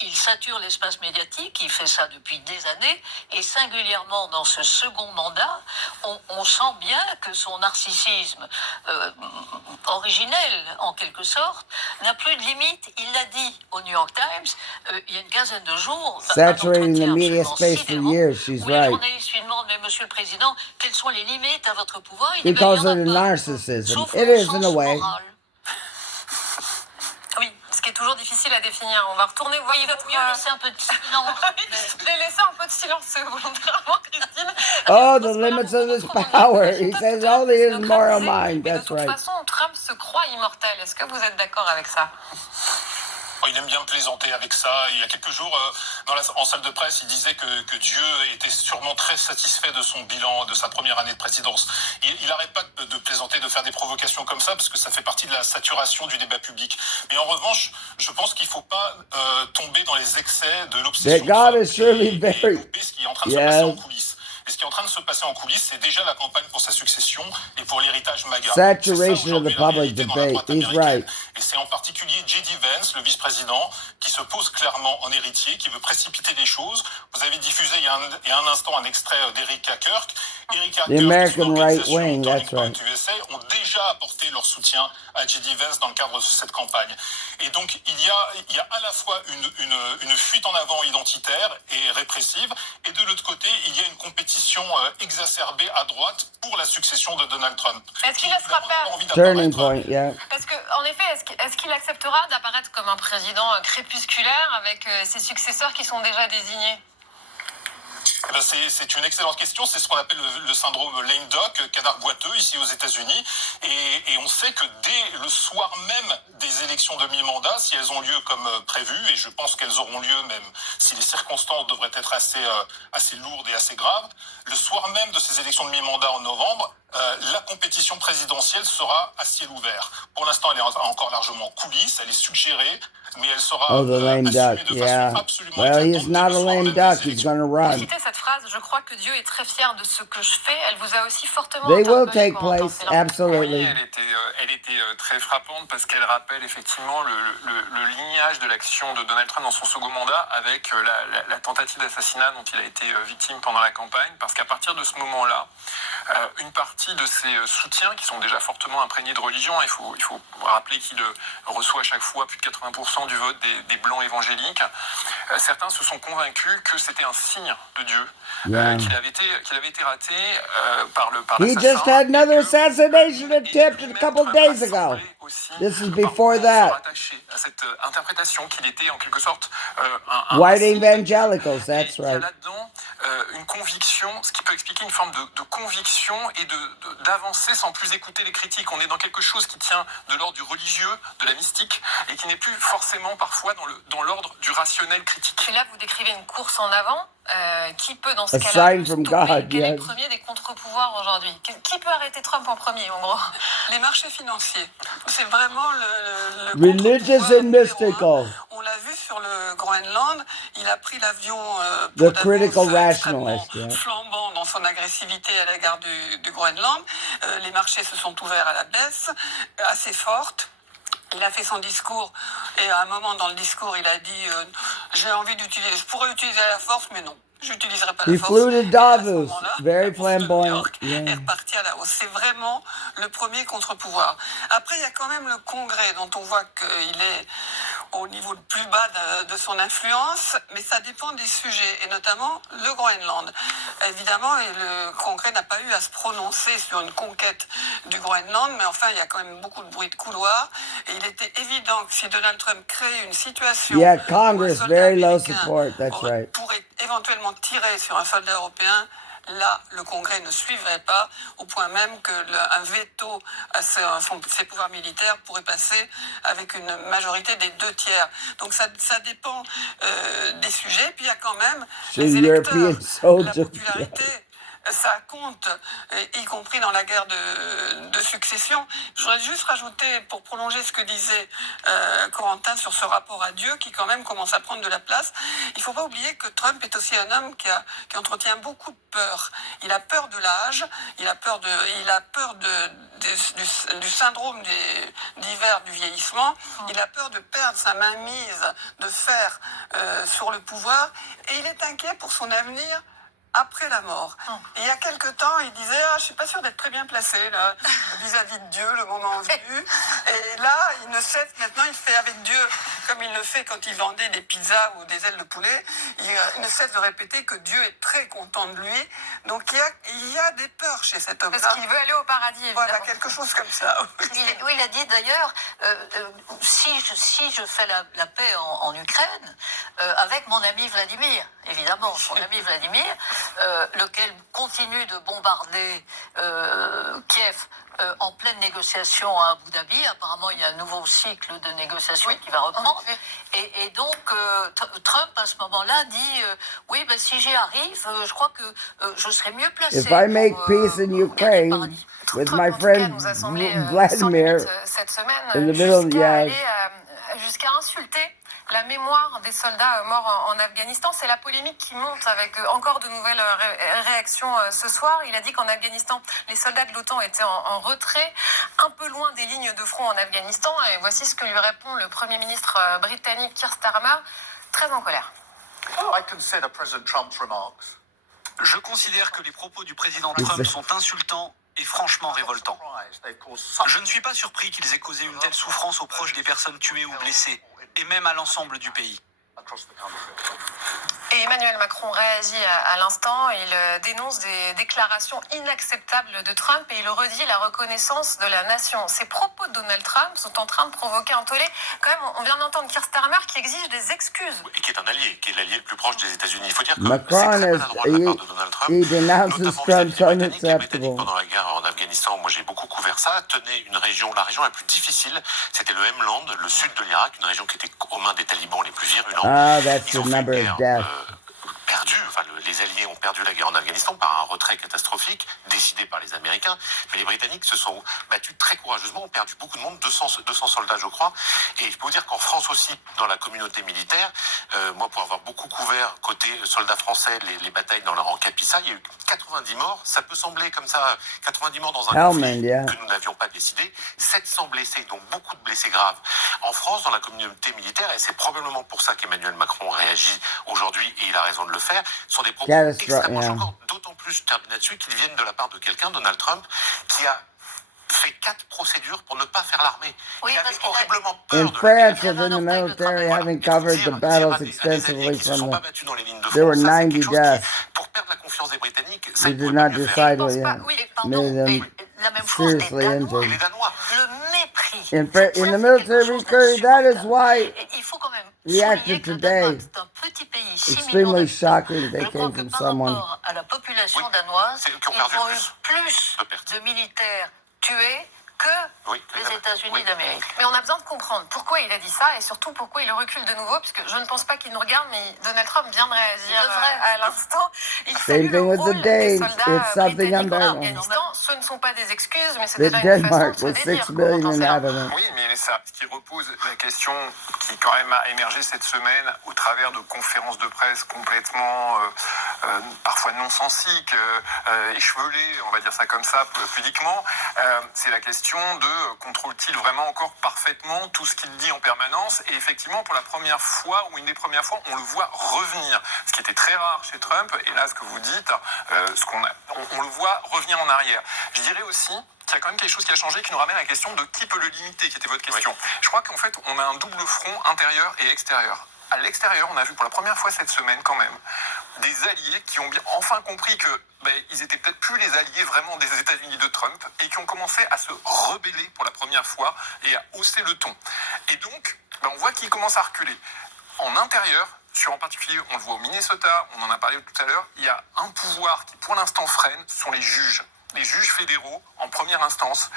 il sature l'espace médiatique. Il fait ça depuis des années. Et singulièrement dans ce second mandat, on sent bien que son narcissisme originel, en quelque sorte, n'a plus de limite. Il l'a dit au New York Times il y a une quinzaine de jours. Saturating the media absolument space for sidérant, years, she's où les right. journalistes lui demandent, mais Monsieur le Président, quelles sont les limites à votre pouvoir? Il dit, ben, Because il y en a of the pas. narcissism. Sauf It le is in a sens way. moral. Oui, ce qui est toujours difficile à définir. On va retourner voir Il votre... vaut mieux laisser un peu de silence. J'ai laissé un peu de silence volontairement, Christine. Oh, the limits of his power. He says only his moral mind. Mais de That's toute right. façon, Trump se croit immortel. Est-ce que vous êtes d'accord avec ça? Il aime bien plaisanter avec ça. Il y a quelques jours, en salle de presse, il disait que Dieu était sûrement très satisfait de son bilan, de sa première année de présidence. Il n'arrête pas de plaisanter, de faire des provocations comme ça, parce que ça fait partie de la saturation du débat public. Mais en revanche, je pense qu'il ne faut pas tomber dans les excès de l'obsession. That God is surely very... Ce qui est en train de se passer en coulisses. Et ce qui est en train de se passer en coulisses, c'est déjà la campagne pour sa succession et pour l'héritage MAGA. Saturation of the public debate. He's right. Et c'est en particulier J.D. Vance, le vice-président, qui se pose clairement en héritier, qui veut précipiter les choses. Vous avez diffusé il y a un instant un extrait d'Erika Kirk. Erika The American right wing, that's Turning right. Point USA ont déjà apporté leur soutien à J.D. Vance dans le cadre de cette campagne. Et donc, il y a à la fois une fuite en avant identitaire et répressive, et de l'autre côté, il y a une compétition exacerbée à droite pour la succession de Donald Trump. Est-ce qu'il laissera faire Turning point, yeah. Parce que, en effet, est-ce qu'il acceptera d'apparaître comme un président crépusculaire avec ses successeurs qui sont déjà désignés? C'est une excellente question. C'est ce qu'on appelle le syndrome lame duck, canard boiteux, ici aux États-Unis. Et on sait que dès le soir même des élections de mi-mandat, si elles ont lieu comme prévu, et je pense qu'elles auront lieu même si les circonstances devraient être assez lourdes et assez graves, le soir même de ces élections de mi-mandat en novembre, la compétition présidentielle sera à ciel ouvert. Pour l'instant, elle est encore largement coulisse, elle est suggérée, mais elle sera Oh, the lame duck, yeah. Well, he's not a lame duck. He's going to Vous run. citez cette phrase, je crois que Dieu est très fier de ce que je fais. Elle vous a aussi fortement They will interpellé take pendant place, ces langues. absolutely. Oui, elle était très frappante parce qu'elle rappelle effectivement le lignage de l'action de Donald Trump dans son second mandat avec la tentative d'assassinat dont il a été victime pendant la campagne. Parce qu'à partir de ce moment-là, une partie de ses soutiens, qui sont déjà fortement imprégnés de religion, il faut rappeler qu'il reçoit à chaque fois plus de 80% du vote des blancs évangéliques, certains se sont convaincus que c'était un signe de Dieu, Yeah. qu'il avait été raté par He l'assassin. just had another assassination attempt a couple days ago. This is before that. Rattaché à cette interprétation qu'il était en quelque sorte un White signe. evangelicals, that's Il y a right. là-dedans une conviction, ce qui peut expliquer une forme de conviction et d'avancer sans plus écouter les critiques. On est dans quelque chose qui tient de l'ordre du religieux, de la mystique, et qui n'est plus forcément parfois dans l'ordre du rationnel critique. Et là, vous décrivez une course en avant. Qui peut, dans ce A cas-là, sign from stopper? God, Quel est yes. le premier des contre-pouvoirs aujourd'hui? Qui peut arrêter Trump en premier, en gros? Les marchés financiers, c'est vraiment le Religious contre-pouvoir and numéro un. mystical. On l'a vu sur le Groenland, il a pris l'avion The pour Davos, critical extrêmement rationalist, yeah. flambant dans son agressivité à l'égard du Groenland. Les marchés se sont ouverts à la baisse, assez forte. Il a fait son discours et à un moment dans le discours, il a dit je pourrais utiliser la force, mais non. J'utiliserai pas He la force. flew to Et à ce Davos, moment-là, very la bourse de New flamboyant. York Yeah. est repartie à la hausse. C'est vraiment le premier contre-pouvoir. Après, il y a quand même le Congrès dont on voit qu'il est au niveau le plus bas de son influence, mais ça dépend des sujets, et notamment le Groenland. Évidemment, le Congrès n'a pas eu à se prononcer sur une conquête du Groenland, mais enfin, il y a quand même beaucoup de bruit de couloir, et il était évident que si Donald Trump crée une situation Yeah, où un Congress, soldat very low américain support, that's right. pourrait éventuellement tirer sur un soldat européen, là, le Congrès ne suivrait pas, au point même qu'un veto à ses pouvoirs militaires pourrait passer avec une majorité des 2/3. Donc ça dépend des sujets. Puis il y a quand même les électeurs, European la soldiers. popularité. Ça compte, y compris dans la guerre de succession. Je voudrais juste rajouter, pour prolonger ce que disait Corentin sur ce rapport à Dieu, qui quand même commence à prendre de la place. Il ne faut pas oublier que Trump est aussi un homme qui entretient beaucoup de peur. Il a peur de l'âge, il a peur du syndrome d'hiver du vieillissement, il a peur de perdre sa mainmise de fer sur le pouvoir, et il est inquiet pour son avenir après la mort. Et il y a quelque temps, il disait « je suis pas sûr d'être très bien placé là, vis-à-vis de Dieu, le moment venu ». Et là, il ne cesse, maintenant il fait avec Dieu, comme il le fait quand il vendait des pizzas ou des ailes de poulet, il ne cesse de répéter que Dieu est très content de lui. Donc il y a des peurs chez cet homme-là. Parce qu'il veut aller au paradis, évidemment. Voilà, quelque chose comme ça. Oui, il a dit d'ailleurs, si je fais la paix en Ukraine, avec mon ami Vladimir, évidemment, son ami Vladimir, lequel continue de bombarder Kiev en pleine négociation à Abu Dhabi. Apparemment, il y a un nouveau cycle de négociations qui va reprendre. Et donc, Trump, à ce moment-là, dit oui, ben, si j'y arrive, je crois que je serai mieux placé. If I make peace in Ukraine with my friend Vladimir cette semaine, in the middle, jusqu'à insulter la mémoire des soldats morts en Afghanistan. C'est la polémique qui monte avec encore de nouvelles réactions ce soir. Il a dit qu'en Afghanistan, les soldats de l'OTAN étaient en retrait, un peu loin des lignes de front en Afghanistan. Et voici ce que lui répond le Premier ministre britannique Keir Starmer, très en colère. Je considère que les propos du président Trump sont insultants et franchement révoltants. Je ne suis pas surpris qu'ils aient causé une telle souffrance aux proches des personnes tuées ou blessées, et même à l'ensemble du pays. Et Emmanuel Macron réagit à l'instant. Il dénonce des déclarations inacceptables de Trump et il redit la reconnaissance de la nation. Ces propos de Donald Trump sont en train de provoquer un tollé. Quand même, on vient d'entendre Keir Starmer qui exige des excuses. Et qui est un allié, qui est l'allié le plus proche des États-Unis. Il faut dire que Macron c'est très maladroit de la part de Donald Trump. he denounces Notamment Trump vis-à-vis des Britanniques. Les unacceptable. Britanniques, pendant la guerre en Afghanistan, moi j'ai beaucoup couvert ça, tenaient une région, la région la plus difficile, c'était le Hemland, le sud de l'Irak, une région qui était aux mains des talibans les plus virulents. Ah, that's Ils the ont fait une number of guerre, deaths. perdu, enfin les Alliés ont perdu la guerre en Afghanistan par un retrait catastrophique décidé par les Américains, mais les Britanniques se sont battus très courageusement, ont perdu beaucoup de monde, 200 soldats je crois, et je peux vous dire qu'en France aussi, dans la communauté militaire, moi pour avoir beaucoup couvert côté soldats français, les batailles en Capissa, il y a eu 90 morts, ça peut sembler comme ça, 90 morts dans un conflit que nous n'avions pas décidé, 700 blessés, donc beaucoup de blessés graves. En France, dans la communauté militaire, et c'est probablement pour ça qu'Emmanuel Macron réagit aujourd'hui, et il a raison de le faire, sont des propos extrêmement choquants, d'autant plus, je termine là-dessus, qu'ils viennent de la part de quelqu'un, Donald Trump, qui a fait 4 procédures pour ne pas faire l'armée. Oui, il avait parce qu'il a- horriblement peur In de France, la guerre. within the military, having covered the battles extensively Qui ne sont pas from battus dans les lignes de there were front, ça, c'est 90 quelque chose deaths. qui, pour perdre la confiance des Britanniques, ça They ne did pouvait not pas mieux faire. decide what, yeah, Oui, pardon, made them et la même chose des seriously Danois. Et les injured. Danois. Le mépris. In Ça, the c'est military quelque chose recurring, that is d'insupportable. why Et il faut quand même reacted souligner que le today. Danemark, c'est un petit pays, 6 millions extremely d'habitants. shocking they Je crois came que from par someone. rapport à la population Oui, danoise, c'est eux qui ont ils perdu ont le eu plus de pertes. de militaires tués que Oui, les États-Unis oui. d'Amérique. Mais on a besoin de comprendre pourquoi il a dit ça et surtout pourquoi il recule de nouveau, puisque je ne pense pas qu'il nous regarde, mais Donald Trump vient de réagir Il devrait. à l'instant. Il Same salue le thing with the rôle des Danes. soldats It's something britanniques en unbearable. Afghanistan. Ce ne sont pas des excuses, mais c'est The déjà une façon de Denmark se with dédire. 6 million Corentin Célan. inhabitants. Oui, mais ça, ce qui repose la question qui quand même a émergé cette semaine au travers de conférences de presse complètement parfois non-sensiques, échevelées, on va dire ça comme ça, pudiquement, c'est la question de contrôle-t-il vraiment encore parfaitement tout ce qu'il dit en permanence, et effectivement pour la première fois ou une des premières fois on le voit revenir, ce qui était très rare chez Trump, et là ce que vous dites, on le voit revenir en arrière. Je dirais aussi qu'il y a quand même quelque chose qui a changé, qui nous ramène à la question de qui peut le limiter, qui était votre question. Oui. Je crois qu'en fait, on a un double front intérieur et extérieur. À l'extérieur, on a vu pour la première fois cette semaine quand même des alliés qui ont bien enfin compris que ils étaient peut-être plus les alliés vraiment des États-Unis de Trump et qui ont commencé à se rebeller pour la première fois et à hausser le ton. Et donc, on voit qu'ils commencent à reculer. En intérieur, en particulier, on le voit au Minnesota, on en a parlé tout à l'heure, il y a un pouvoir qui pour l'instant freine, ce sont les juges fédéraux en première instance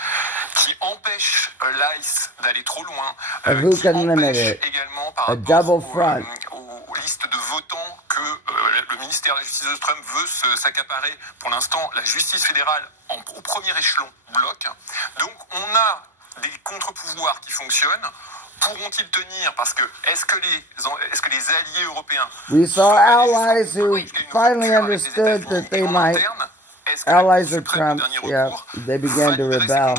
qui empêchent l'ICE d'aller trop loin, qui empêchent également par rapport aux listes de votants que le ministère de la Justice de Trump veut s'accaparer. Pour l'instant, la justice fédérale au premier échelon bloque. Donc on a des contre-pouvoirs qui fonctionnent. Pourront-ils tenir? Parce que est-ce que les alliés européens... We saw allies who finally understood that they might... Allies of Trump, yeah, they began to rebel.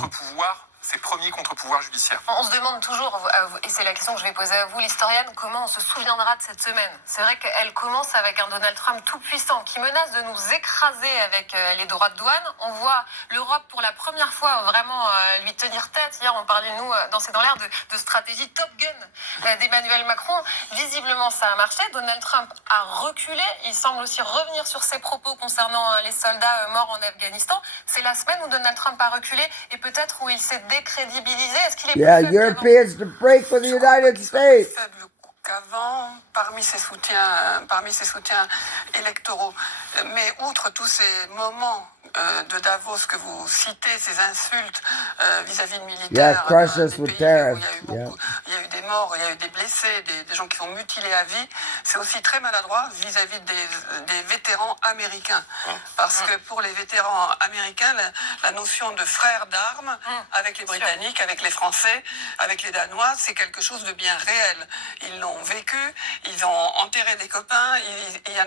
Ces premiers contre-pouvoirs judiciaires. On se demande toujours, et c'est la question que je vais poser à vous, l'historienne, comment on se souviendra de cette semaine. C'est vrai qu'elle commence avec un Donald Trump tout puissant qui menace de nous écraser avec les droits de douane. On voit l'Europe pour la première fois vraiment lui tenir tête. Hier, on parlait, nous, dans l'air de stratégie Top Gun d'Emmanuel Macron. Visiblement, ça a marché. Donald Trump a reculé. Il semble aussi revenir sur ses propos concernant les soldats morts en Afghanistan. C'est la semaine où Donald Trump a reculé et peut-être où il s'est décrédibilisé. Est-ce qu'il est plus faible Europeans to break with the United States. Qu'avant, parmi ses soutiens électoraux. Mais outre tous ces moments de Davos que vous citez, ces insultes vis-à-vis de militaires, des pays où il y a eu des morts, il y a eu des blessés, des gens qui sont mutilés à vie, c'est aussi très maladroit vis-à-vis des vétérans américains. Parce que pour les vétérans américains, la notion de frères d'armes avec les Britanniques, avec les Français, avec les Danois, c'est quelque chose de bien réel. Ils l'ont vécu, ils ont enterré des copains, il y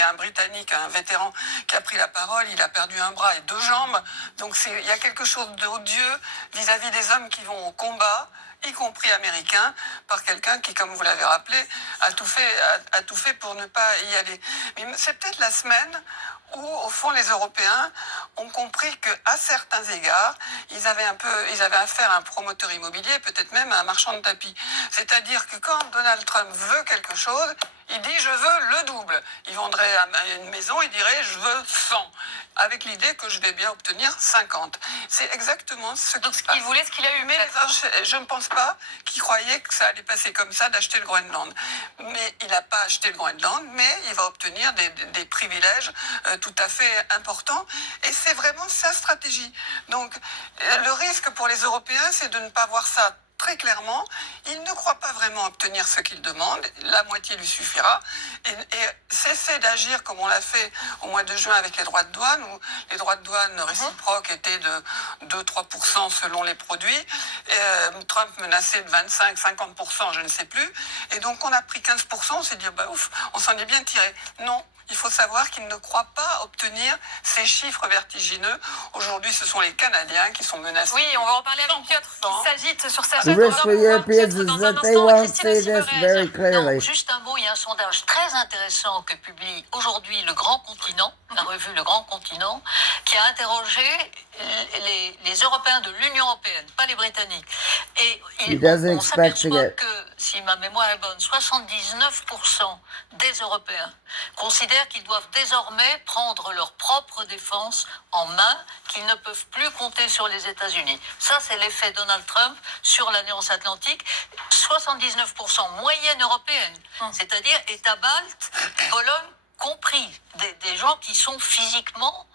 a un Britannique, un vétéran qui a pris la parole, il a perdu un bras et 2 jambes, donc il y a quelque chose d'odieux vis-à-vis des hommes qui vont au combat, y compris américains, par quelqu'un qui, comme vous l'avez rappelé, a tout fait pour ne pas y aller. Mais c'est peut-être la semaine où, au fond, les Européens ont compris qu'à certains égards, ils avaient affaire à un promoteur immobilier, peut-être même à un marchand de tapis. C'est-à-dire que quand Donald Trump veut quelque chose, il dit « je veux le double ». Il vendrait une maison, il dirait « je veux 100 », avec l'idée que je vais bien obtenir 50. C'est exactement ce qu'il voulait, ce qu'il a eu. Mais je ne pense pas qu'il croyait que ça allait passer comme ça d'acheter le Groenland. Mais il n'a pas acheté le Groenland, mais il va obtenir des privilèges tout à fait importants. Et c'est vraiment sa stratégie. Donc le risque pour les Européens, c'est de ne pas voir ça très clairement. Il ne croit pas vraiment obtenir ce qu'il demande. La moitié lui suffira. Et cesser d'agir comme on l'a fait au mois de juin avec les droits de douane, où les droits de douane réciproques étaient de 2-3% selon les produits. Et, Trump menaçait de 25-50%, je ne sais plus. Et donc on a pris 15%, on s'est dit, ouf, on s'en est bien tiré. Non. Il faut savoir qu'il ne croit pas obtenir ces chiffres vertigineux. Aujourd'hui, ce sont les Canadiens qui sont menacés. Oui, on va en parler avec Piotr qui s'agite sur sa The risk for Europeans is that they won't see this very clearly. Non, juste un mot, il y a un sondage très intéressant que publie aujourd'hui Le Grand Continent, la revue Le Grand Continent, qui a interrogé les Européens de l'Union européenne, pas les Britanniques. Et on s'aperçoit que, si ma mémoire est bonne, 79% des Européens considèrent qu'ils doivent désormais prendre leur propre défense en main, qu'ils ne peuvent plus compter sur les États-Unis. Ça, c'est l'effet Donald Trump sur l'Alliance Atlantique. 79% moyenne européenne, c'est-à-dire États baltes, Pologne compris, des gens qui sont physiquement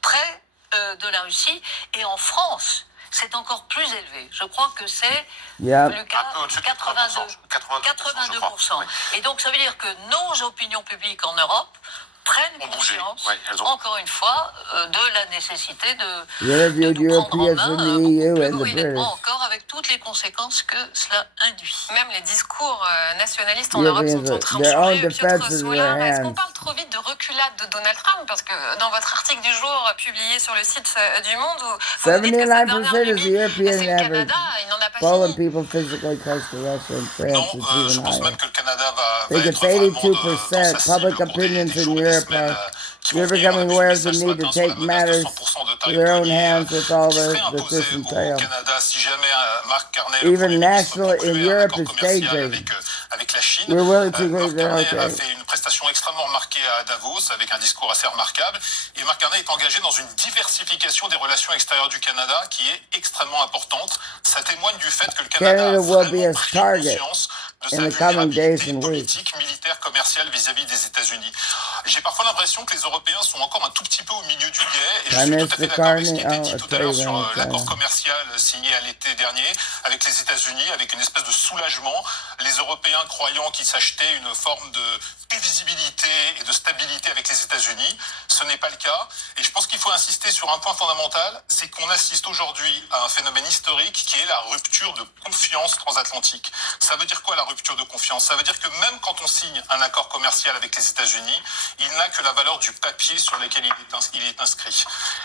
près de la Russie. Et en France, c'est encore plus élevé. Je crois que c'est, Lucas, 82%. Et donc, ça veut dire que nos opinions publiques en Europe prennent conscience, encore une fois, de la nécessité de nous prendre en main, plus encore avec toutes les conséquences que cela induit. Même les discours nationalistes en Europe sont en train de changer. Piotr Smola, est-ce qu'on parle trop vite de reculade de Donald Trump? Parce que dans votre article du jour publié sur le site du Monde, vous dites que sa dernière lubie, c'est le Canada, il n'en a pas fini. Non, je pense même que le Canada va It's 82% public opinions in Europe si They're on vient, on a becoming vu aware le of the message ce need to matin sur la take menace de matters 100% de to taille their own puni hands with all qui serait the imposé twists and au trails. Canada si jamais Mark Carney, le Even Premier ministre, national in concluait un Europe accord is commercial changing. avec la Chine. We're willing to Mark agree Carney that, a okay. fait une prestation extrêmement marquée à Davos avec un discours assez remarquable. Et Mark Carney est engagé dans une diversification des relations extérieures du Canada qui est extrêmement importante. Ça témoigne du fait que le Canada a vraiment pris conscience de sa vulnérabilité politique, militaire, commerciale vis-à-vis des États-Unis. J'ai parfois l'impression que les Européens sont encore un tout petit peu au milieu du guet, et je suis tout à fait d'accord avec ce qui a été dit tout à l'heure sur l'accord commercial signé à l'été dernier avec les États-Unis, avec une espèce de soulagement, les Européens croyant qu'ils s'achetaient une forme de prévisibilité et de stabilité avec les États-Unis. Ce n'est pas le cas, et je pense qu'il faut insister sur un point fondamental, c'est qu'on assiste aujourd'hui à un phénomène historique qui est la rupture de confiance transatlantique. Ça veut dire quoi la rupture de confiance? Ça veut dire que même quand on signe un accord commercial avec les États-Unis, il n'a que la valeur du papier sur lequel il est inscrit.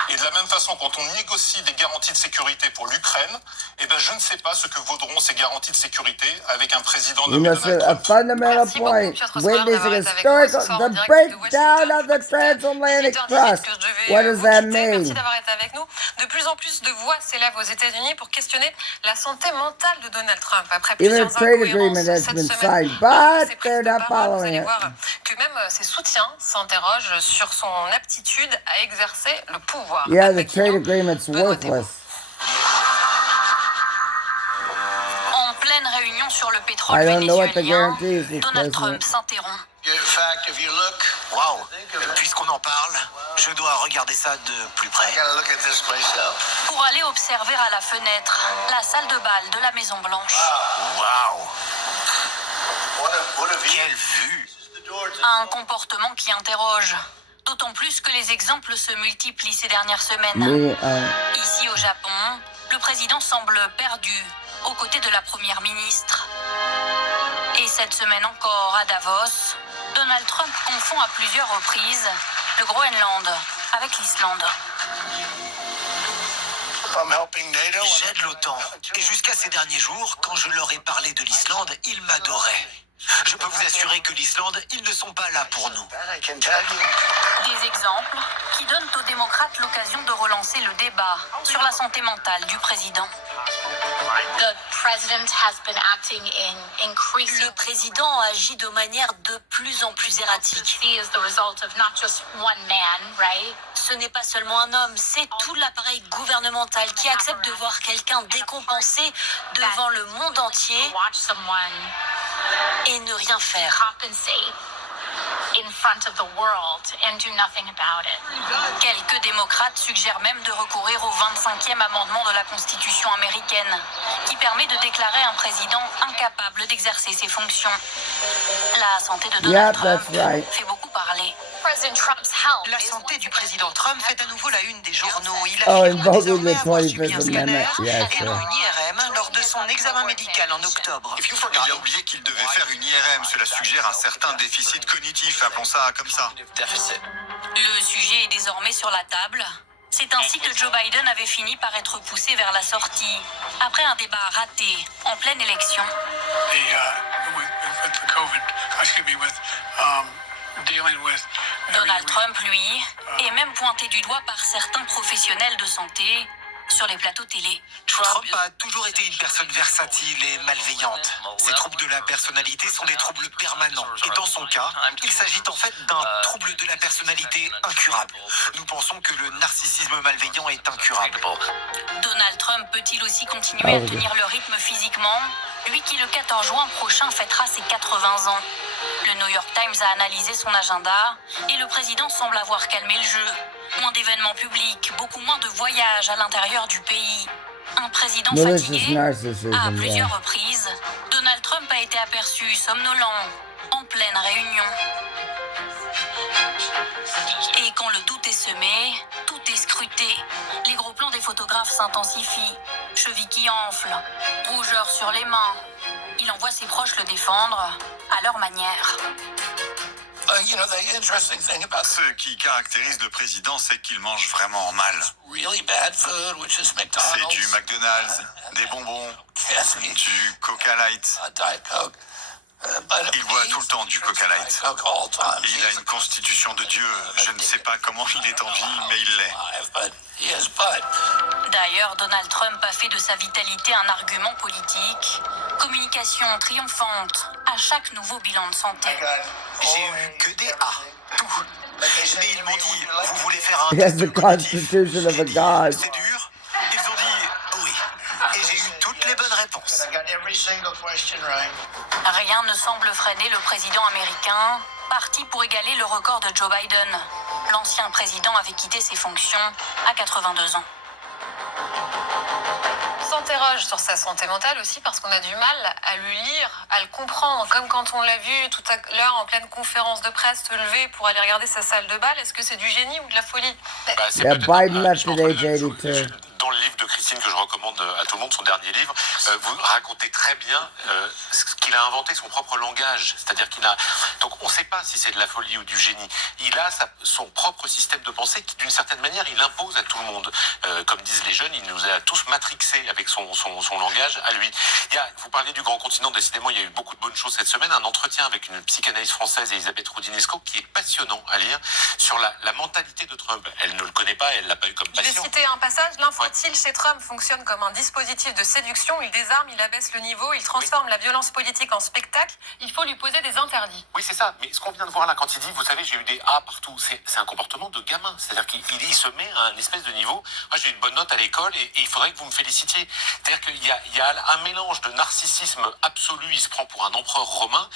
Et de la même façon, quand on négocie des garanties de sécurité pour l'Ukraine, eh ben, je ne sais pas ce que vaudront ces garanties de sécurité avec un président nommé Donald Trump. A fundamental point, witnessing historical, the breakdown of the transatlantic trust. What does that mean? Merci d'avoir été avec nous. De plus en plus de voix s'élèvent aux États-Unis pour questionner la santé mentale de Donald Trump. Après Even a plusieurs trade incohérences agreement has cette been semaine, signed, but ses they're prises de not parole, vous following allez it. voir que même ses soutiens s'interrogent sur son aptitude à exercer le pouvoir. Yeah, the trade agreement's worthless. En pleine réunion sur le pétrole I don't know what the vénézuélien, guarantee is, Donald President. Trump s'interrompt. Waouh. Puisqu'on en parle, je dois regarder ça de plus près. Pour aller observer à la fenêtre la salle de bal de la Maison Blanche. Waouh. Quelle vue. Un comportement qui interroge, d'autant plus que les exemples se multiplient ces dernières semaines. Me, Ici au Japon, le président semble perdu aux côtés de la première ministre. Et cette semaine encore à Davos, Donald Trump confond à plusieurs reprises le Groenland avec l'Islande. J'aide l'OTAN. Et jusqu'à ces derniers jours, quand je leur ai parlé de l'Islande, ils m'adoraient. Je peux vous assurer que l'Islande, ils ne sont pas là pour nous. Des exemples qui donnent aux démocrates l'occasion de relancer le débat sur la santé mentale du président. Le président agit de manière de plus en plus erratique. Ce n'est pas seulement un homme, c'est tout l'appareil gouvernemental qui accepte de voir quelqu'un décompensé devant le monde entier et ne rien faire. Quelques démocrates suggèrent même de recourir au 25e amendement de la Constitution américaine, qui permet de déclarer un président incapable d'exercer ses fonctions. La santé de Donald Trump fait beaucoup parler. La santé du président Trump fait à nouveau la une des journaux. Il Oh, affirme invoking désormais the avoir subi un 25th scanner Amendment. Yes, et non sir. une IRM lors de son examen médical en octobre. Il a oublié qu'il devait faire une IRM. Cela suggère un certain déficit cognitif, appelons ça comme ça. Le sujet est désormais sur la table. C'est ainsi que Joe Biden avait fini par être poussé vers la sortie, après un débat raté en pleine élection. Donald Trump, lui, est même pointé du doigt par certains professionnels de santé sur les plateaux télé. Trump a toujours été une personne versatile et malveillante. Ses troubles de la personnalité sont des troubles permanents. Et dans son cas, il s'agit en fait d'un trouble de la personnalité incurable. Nous pensons que le narcissisme malveillant est incurable. Donald Trump peut-il aussi continuer à tenir le rythme physiquement, lui qui le 14 juin prochain fêtera ses 80 ans? Le New York Times a analysé son agenda et le président semble avoir calmé le jeu. Moins d'événements publics, beaucoup moins de voyages à l'intérieur du pays. Un président fatigué. À plusieurs reprises, Donald Trump a été aperçu somnolent, en pleine réunion. Et quand le doute est semé, tout est scruté. Les gros plans des photographes s'intensifient. Chevilles qui enflent, rougeur sur les mains. Il envoie ses proches le défendre à leur manière. Ce qui caractérise le président, c'est qu'il mange vraiment mal. C'est du McDonald's, des bonbons, du Coca Light. Il boit tout le temps du Coca Light. Il a une constitution de Dieu. Je ne sais pas comment il est en vie, mais il l'est. D'ailleurs, Donald Trump a fait de sa vitalité un argument politique. Communication triomphante à chaque nouveau bilan de santé. J'ai eu que des A, tout. Mais ils m'ont dit, vous voulez faire un He has test the cognitif? constitution of a J'ai dit, god. c'est dur. Ils ont dit oui. Et j'ai eu toutes les bonnes réponses. Rien ne semble freiner le président américain, parti pour égaler le record de Joe Biden. L'ancien président avait quitté ses fonctions à 82 ans. S'interroge sur sa santé mentale aussi parce qu'on a du mal à le lire, à le comprendre. Comme quand on l'a vu tout à l'heure en pleine conférence de presse se lever pour aller regarder sa salle de bal. Est-ce que c'est du génie ou de la folie? C'est Yeah, peut-être Biden un left at mélange age entre les deux. 82. Dans le livre de Christine que je recommande à tout le monde, son dernier livre, vous racontez très bien ce qu'il a inventé son propre langage. C'est-à-dire qu'il a... Donc on ne sait pas si c'est de la folie ou du génie. Il a son propre système de pensée qui, d'une certaine manière, il impose à tout le monde. Comme disent les jeunes, il nous a tous matrixés avec son langage à lui. Vous parlez du grand continent, décidément, il y a eu beaucoup de bonnes choses cette semaine. Un entretien avec une psychanalyste française, Elisabeth Roudinesco, qui est passionnant à lire sur la mentalité de Trump. Elle ne le connaît pas, elle ne l'a pas eu comme Je vais patient. citer un passage. L'infantile chez Trump fonctionne comme un dispositif de séduction. Il désarme, il abaisse le niveau, il transforme la violence politique en spectacle. Il faut lui poser des interdits. Oui, c'est ça. Mais ce qu'on vient de voir là, quand il dit, vous savez, j'ai eu des A partout, c'est un comportement de gamin. C'est-à-dire qu'il se met à un espèce de niveau. Moi, j'ai eu une bonne note à l'école et il faudrait que vous me félicitiez. C'est-à-dire qu'il y a un mélange de narcissisme absolu, il se prend pour un empereur romain,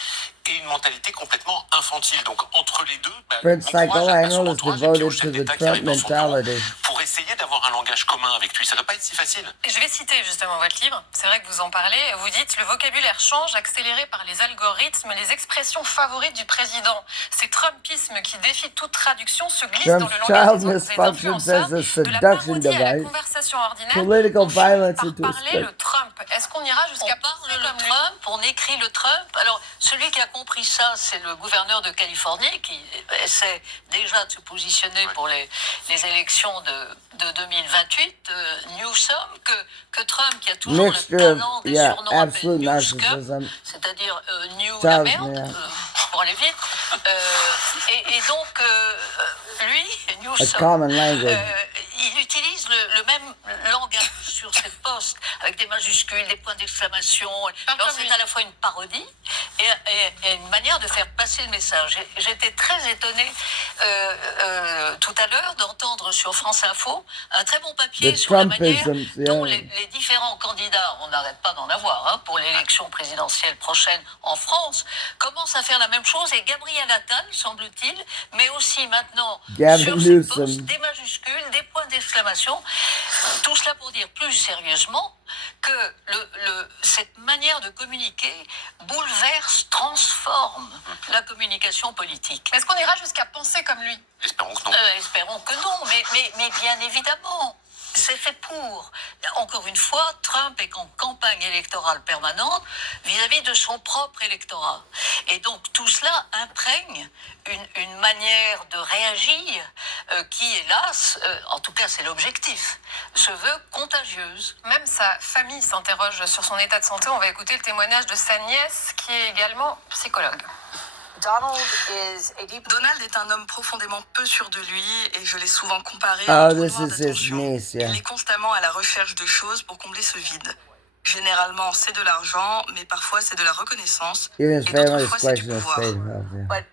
et une mentalité complètement infantile. Donc, entre les deux, French psychoanalyst son is entourage et puis au devoted chef to the d'État qui Trump arrive dans son bureau mentality. pour essayer d'avoir un langage commun avec lui. Ça ne doit pas être si facile. Je vais citer justement votre livre. C'est vrai que vous en parlez. Vous dites le vocabulaire change, accéléré par les algorithmes, les expressions favorites du président. Ces Trumpismes qui défient toute traduction se glissent dans Trump's le langage childness des functions influenceurs, as a de la seduction parodie à la device, conversation ordinaire. political On finit violence par into a parler script. le Trump. Est-ce qu'on ira jusqu'à On parle penser le comme lui? Trump, on écrit le Trump. Alors, celui qui a compris ça, c'est le gouverneur de Californie qui essaie déjà de se positionner pour les élections de 2028. Newsom, que Trump, qui a toujours le Mixture talent of, des yeah, surnoms appelés absolute Newscup, narcissism. c'est-à-dire New la Charles, merde, yeah. pour aller vite. Et donc, lui, A Newsom, common language. il utilise le même langage sur ses posts, avec des majuscules, des points d'exclamation. Alors c'est à la fois une parodie et une manière de faire passer le message. J'étais très étonnée tout à l'heure d'entendre sur France Info un très bon papier The sur la manière Trumpism, dont yeah. les différents candidats, on n'arrête pas d'en avoir, hein, pour l'élection présidentielle prochaine en France, commencent à faire la même chose. Et Gabriel Attal, semble-t-il, mais aussi maintenant Gavin sur ses Newsom. posts des majuscules, des points d'exclamation. Tout cela pour dire plus sérieusement que cette manière de communiquer bouleverse, transforme la communication politique. Est-ce qu'on ira jusqu'à penser comme lui? Espérons que non. Espérons que non, mais bien évidemment. C'est fait pour. Encore une fois, Trump est en campagne électorale permanente vis-à-vis de son propre électorat. Et donc tout cela imprègne une manière de réagir qui, hélas, en tout cas c'est l'objectif, se veut contagieuse. Même sa famille s'interroge sur son état de santé. On va écouter le témoignage de sa nièce qui est également psychologue. Donald est un homme profondément peu sûr de lui et je l'ai souvent comparé Oh, à un trou this noir is his d'attention. niece, yeah. Il est constamment à la recherche de choses pour combler ce vide. Généralement, c'est de l'argent, mais parfois c'est de la reconnaissance. Even his Et d'autres family is fois, c'est du questioning his pouvoir. state of health.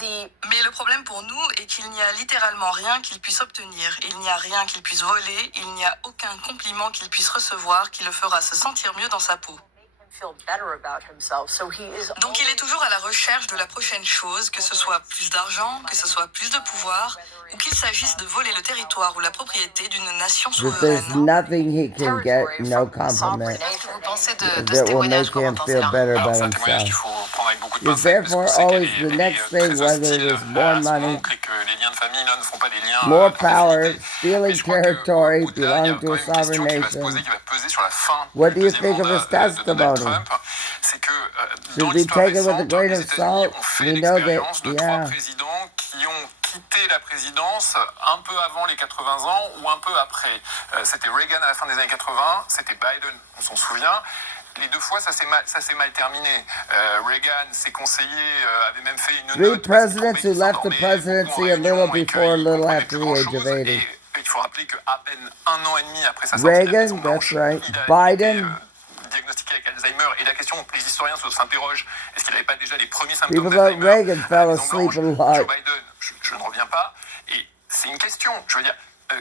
Yeah. Mais le problème pour nous est qu'il n'y a littéralement rien qu'il puisse obtenir. Il n'y a rien qu'il puisse voler. Il n'y a aucun compliment qu'il puisse recevoir qui le fera se sentir mieux dans sa peau. Donc il est toujours à la recherche de la prochaine chose, que ce soit plus d'argent, que ce soit plus de pouvoir, ou qu'il s'agisse de voler le territoire ou la propriété d'une nation But there's souveraine. nothing he can get, no compliment, Qu'est-ce que vous pensez de ce that will témoignage? make Comment him pensez feel là? better Alors, about c'est un témoignage qu'il himself. faut prendre avec beaucoup de It's pincettes, parce therefore qu'on sait always qu'elle the est next très thing, whether hostile it is à more ce money, manque et que les liens de famille là ne font pas des liens more par power, facilité. Mais stealing je crois territory qu'au-delà, il y a belonging quand to a même une question sovereign qui va se poser, nation. qui va peser sur la fin What du do you deuxième think of his mandat de Donald testimony? Trump. C'est que Should dans we l'histoire take it with a récente, grain les of États-Unis salt? ont fait We know that, l'expérience de trois yeah. présidents qui ont quitté la présidence un peu avant les 80 ans ou un peu après. C'était Reagan à la fin des années 80, c'était Biden, on s'en souvient. Les deux fois, ça s'est mal terminé. Reagan, ses conseillers, avait même fait une Three note. presidents who left the presidency a little before, a little after the age of 80. Et il faut rappeler qu'à peine un an et demi après sa sortie Reagan, de la Maison-Blanche, that's right. il a Biden. été diagnostiqué avec Alzheimer. Et la question que les historiens s'interrogent, est-ce qu'il n'avait pas déjà les premiers symptômes People thought d'Alzheimer Reagan fell asleep a lot. Joe Biden, je ne reviens pas. Et c'est une question. Je veux dire,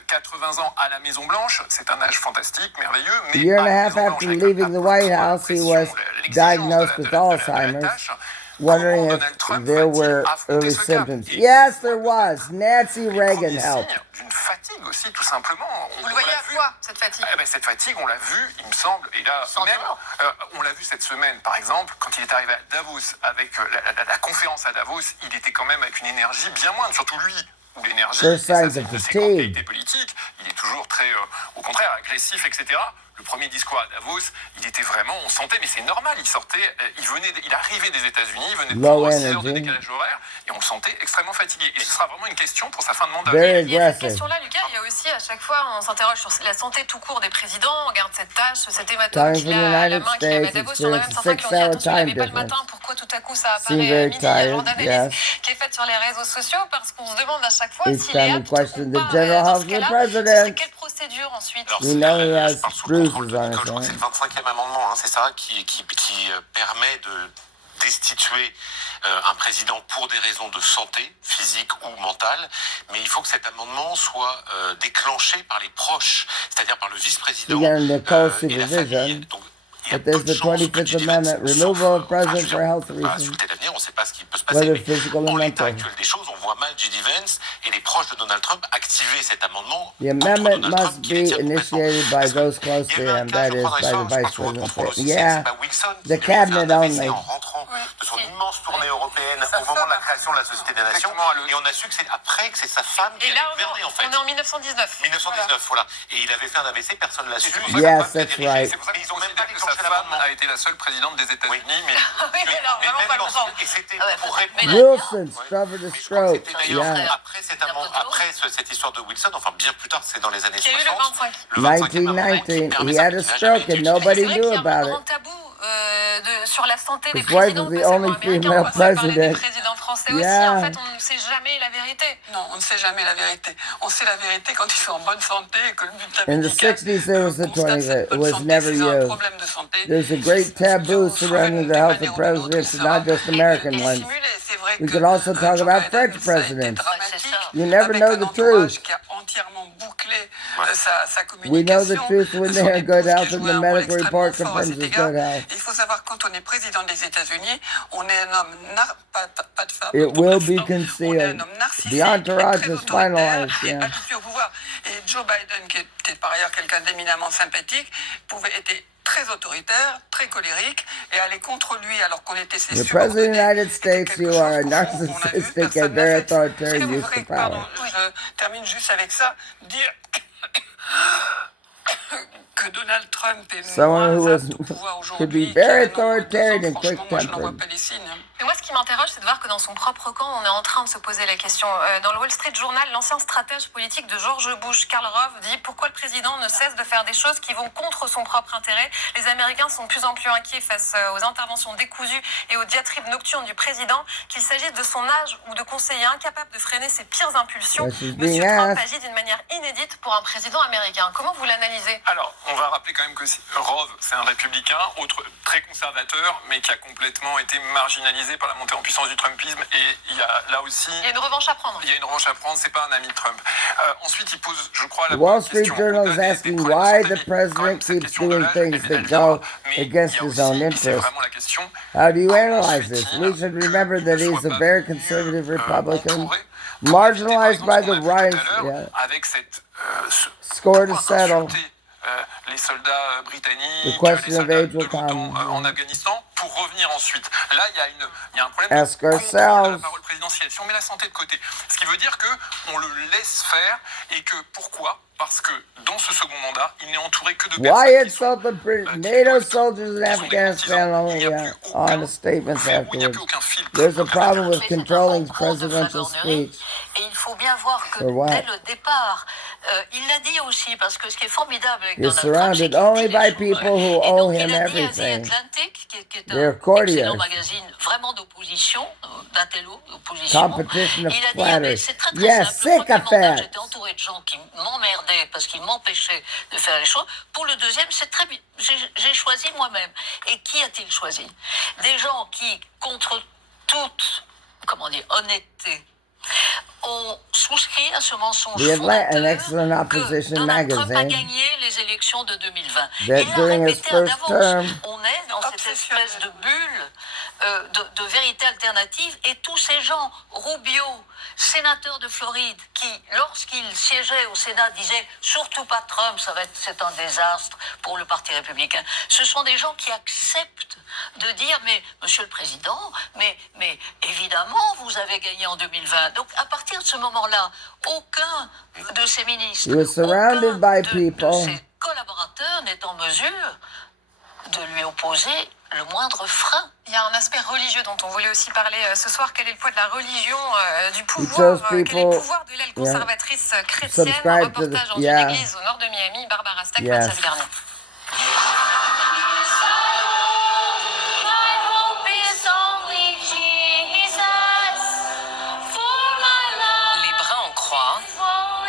80 ans à la Maison-Blanche, c'est un âge fantastique, merveilleux. A Mais year and à a la half Maison-Blanche, after avec leaving the White House, he was diagnosed with Alzheimer's, wondering if there were early symptoms. Yes, there was. Nancy Reagan helped. D'une fatigue aussi, tout simplement. Vous le voyez à quoi, cette fatigue? Cette fatigue, on l'a vu, il me semble, et là, même, on l'a vu cette semaine, par exemple, quand il est arrivé à Davos, avec la conférence à Davos, il était quand même avec une énergie bien moindre, surtout lui, où l'énergie, First ça, signs c'est of une de ses fatigue. grandes qualités politiques, il est toujours très, au contraire, agressif, etc. Le premier discours à Davos, il était vraiment, on sentait, mais c'est normal, il arrivait des États-Unis, il venait de Low 6 heures de energy. décalage horaire, et on le sentait extrêmement fatigué. Et ce sera vraiment une question pour sa fin de mandat. Very Il y a cette aggressive. question-là, Lucas, il y a aussi à chaque fois, on s'interroge sur la santé tout court des présidents, on regarde cette tâche, cet hématome Times qu'il in the a à la United main, qu'il avait à States, Davos. Il y en a même experienced certains qui ont dit 6-hour attention, il time n'avait pas le matin, difference. pourquoi tout à coup ça Seem apparaît à very midi. Il y a un genre tired, d'analyse yes. qui est faite sur les réseaux sociaux parce qu'on se demande à chaque fois Each s'il est time we apte question ou the pas. general Dans health ce of the cas-là, ce serait president. quelle procédure ensuite? Alors, We know he has je parle sous le contrôle bruises de on Nicole, his je crois que c'est arm. le 25e amendement, c'est ça, qui permet de destituer un président pour des raisons de santé, physique ou mentale, mais il faut que cet amendement soit déclenché par les proches, c'est-à-dire par le vice-président Again, the et la co-supervision. famille. Donc, il y a But there's peu de the chances que 25th J.D. Amendment, Vance, removal of sauf, president je veux for dire, health on peut pas reasons, sculpter l'avenir, on ne sait pas ce qui peut se passer, whether mais physical or en l'état mental. actuel des choses, on voit mal J.D. Vance et les proches de Donald Trump activer cet amendement The contre amendment Donald Trump must qui les be tient complètement. initiated by Parce que those close il y to a eu un him, cas, that je is, crois, by dans the l'histoire, je vice crois que votre contrôle president. aussi, c'est Yeah, pas Wilson the qui avait fait un cabinet AVC only. en rentrant de son immense tournée européenne au moment de la création de la Société des Nations, et on a su que c'est après que c'est sa femme qui Et là, avait gouverné en fait. on est en 1919. 1919, voilà. Et il avait fait un AVC, personne ne l'a su. Yes, that's right. C'est pour ça Mais qu'ils ils ont ont même pas que sa déclenché femme l'amendement. a été la seule présidente des États-Unis, mais Oui, alors, Mais vraiment même pas dans longtemps. et c'était Ah ouais, pour mais répondre. Wilson suffered a Mais je crois que stroke. c'était d'ailleurs Yeah. après cet amendement, après cette histoire de Wilson, enfin bien plus tard, c'est dans les années Qui a eu le 60. 25. Le 25e amendement qui 1919, permet he ça, had qui a n'a jamais stroke été and utilisé. nobody C'est vrai knew qu'il y a un about grand it. tabou sur la santé des His wife présidents, was the notamment only américains. female On peut parler des president. présidents français aussi. Yeah. En fait, on ne sait jamais la vérité. Non, on ne sait jamais la vérité. On sait la vérité quand ils sont en bonne santé et que le bulletin In the médical 60s, there was the constate 20s, cette it bonne was santé. never S'ils ont un used. problème de santé, There's a great taboo surrounding the health of presidents, not just American et ones. simulé. C'est vrai We que could also talk Joe about Biden, French ça a été presidents. dramatique, You never avec know un the entourage truth. qui a entièrement bouclé sa We know the communication. truth when Son they're épouse good qui a health and joué the un rôle medical report extrêmement fort à confirms cet his égard. good health. Il faut savoir que quand on est président des États-Unis, on est un homme pas de femme. It will be On est un concealed. homme narcissique, The entourage très is autoritaire finalized, et yeah. habitué au pouvoir. Et Joe Biden, qui était par ailleurs quelqu'un d'éminemment sympathique, était très autoritaire, très colérique, et aller contre lui alors qu'on était ses The President of the subordonnés. United States, you are a narcissistic and very authoritarian use of Pardon, power. je termine juste avec ça. Dire que Donald Trump est Someone who moins was apte au pouvoir could be aujourd'hui very qu'il y a un an ou 2 ans, authoritarian and franchement, moi je n'en vois quick-tempered. pas les signes. Mais moi, ce qui m'interroge, c'est de voir que dans son propre camp, on est en train de se poser la question. Dans le Wall Street Journal, l'ancien stratège politique de George Bush, Karl Rove, dit pourquoi le président ne cesse de faire des choses qui vont contre son propre intérêt. Les Américains sont de plus en plus inquiets face aux interventions décousues et aux diatribes nocturnes du président, qu'il s'agisse de son âge ou de conseillers incapables de freiner ses pires impulsions. Yes, he's being Monsieur Trump asked. agit d'une manière inédite pour un président américain. Comment vous l'analysez? Alors, on va rappeler quand même que Rove, c'est un républicain, très conservateur, mais qui a complètement été marginalisé par la montée en puissance du Trumpisme. Et il y a là aussi... Il y a une revanche à prendre. Il y a une revanche à prendre, c'est pas un ami de Trump. Ensuite, il pose, je crois, la The Wall bonne Street question. Journal is Au-delà des asking problèmes de why santé, the mais quand même, president cette keeps question de doing l'âge, things elle that viendra. go Mais against il y a his own aussi, et c'est interests. vraiment la question, How do you comment analyze se this? fait-il We should remember that qu'il ne he's soit a pas very mieux, conservative Republican, entouré marginalized par by exemple, the ce qu'on a vu right, tout à l'heure, yeah, avec cette score to pourquoi settle. insulter les soldats britanniques, The question les of soldats age de will l'OTAN come. en Afghanistan, pour revenir ensuite. Là, il y a un problème Ask de contrôle de ourselves. la parole présidentielle. Si on met la santé de côté, ce qui veut dire qu'on le laisse faire et que pourquoi parce que dans ce second mandat, il n'est entouré que de Why personnes insult the NATO soldiers in Afghanistan only on the statements afterwards? There's a problem with controlling presidential speech. Et il faut bien voir que dès le départ, il l'a dit aussi, parce que ce qui est formidable avec You're Donald Trump, c'est surrounded only by people who owe him everything. qui est They're un courtiers. excellent magazine vraiment d'opposition, d'intello, d'opposition. Competition of Il a dit, flatters. c'est très Yes, simple. Le premier mandat, sycophants. j'étais entouré de gens qui m'emmerdaient parce qu'ils m'empêchaient de faire les choses. Pour le deuxième, c'est très bien. J'ai choisi moi-même. Et qui a-t-il choisi? Des gens qui, contre toute, honnêteté, ont souscrit à ce mensonge An excellent que opposition Donald Trump a magazine. gagné les élections de 2020. That Il l'a during his répété first d'avance. term, On est dans cette espèce de bulle de vérité alternative, et tous ces gens, Rubio, sénateur de Floride, qui, lorsqu'il siégeait au Sénat, disait surtout pas Trump, c'est un désastre pour le Parti républicain. Ce sont des gens qui acceptent de dire, mais Monsieur le Président, mais évidemment vous avez gagné en 2020. Donc à partir de ce moment-là, aucun de ces ministres, he was surrounded by de people. ses collaborateurs n'est en mesure de lui opposer le moindre frein. Il y a un aspect religieux dont on voulait aussi parler ce soir. Quel est le poids de la religion, du chose pouvoir, quel est people, le pouvoir de l'aile conservatrice chrétienne? subscribe to Reportage the- dans une église au nord de Miami, Barbara Stack, Yes. Mathias Garnier. Les bras en croix,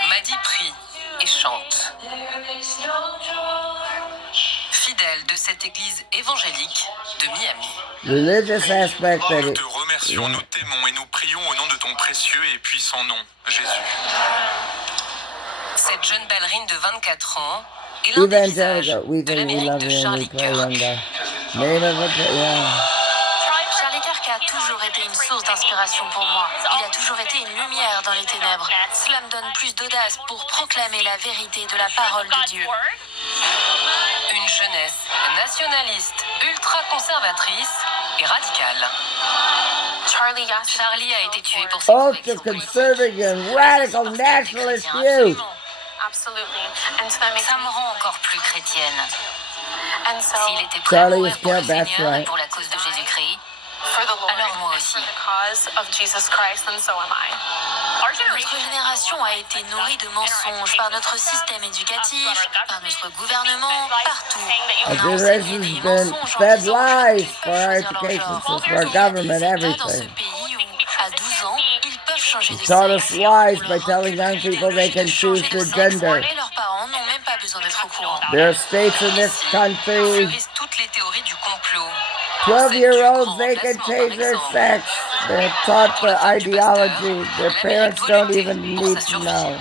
Maddy prie et chante. Fidèle de cette église évangélique de Miami. Religious aspect that Nous it, te remercions, nous t'aimons et nous prions au nom de ton précieux et puissant nom, Jésus. Cette jeune ballerine de 24 ans est l'un des visages evangelical, we de think we l'Amérique love de you and we Charlie pray on Kirk. the name of it, yeah. Charlie Kirk a toujours été une source d'inspiration pour moi. Il a toujours été une lumière dans les ténèbres. Cela me donne plus d'audace pour proclamer la vérité de la parole de Dieu. Une jeunesse nationaliste, ultra-conservatrice et radicale. Charlie a été tué pour ses Ultra conservative and radical nationalist views. Ça me rend encore plus chrétienne. S'il était prêt Charlie à mourir was pour le killed, that's Seigneur et right. pour la cause de Jésus-Christ, alors moi aussi. Notre génération a été nourrie de mensonges par notre système éducatif, par notre gouvernement, partout. Our On a enseigné generation's des been mensonges en fed disant aux gens lies qu'ils for our peuvent choisir leur education genre. system, our Il y a government, des États dans ce everything. pays où, à 12 ans, ils peuvent changer de Taught us sexe. lies On by leur telling young inculque une people they idéologie can de choose changer de their sexe, gender. et leurs parents n'ont même pas besoin d'être au courant. There are states in this country, Fleurissent toutes les théories du complot. 12-year-olds, they can change their sex. They're taught the ideology. Their parents don't even need to know.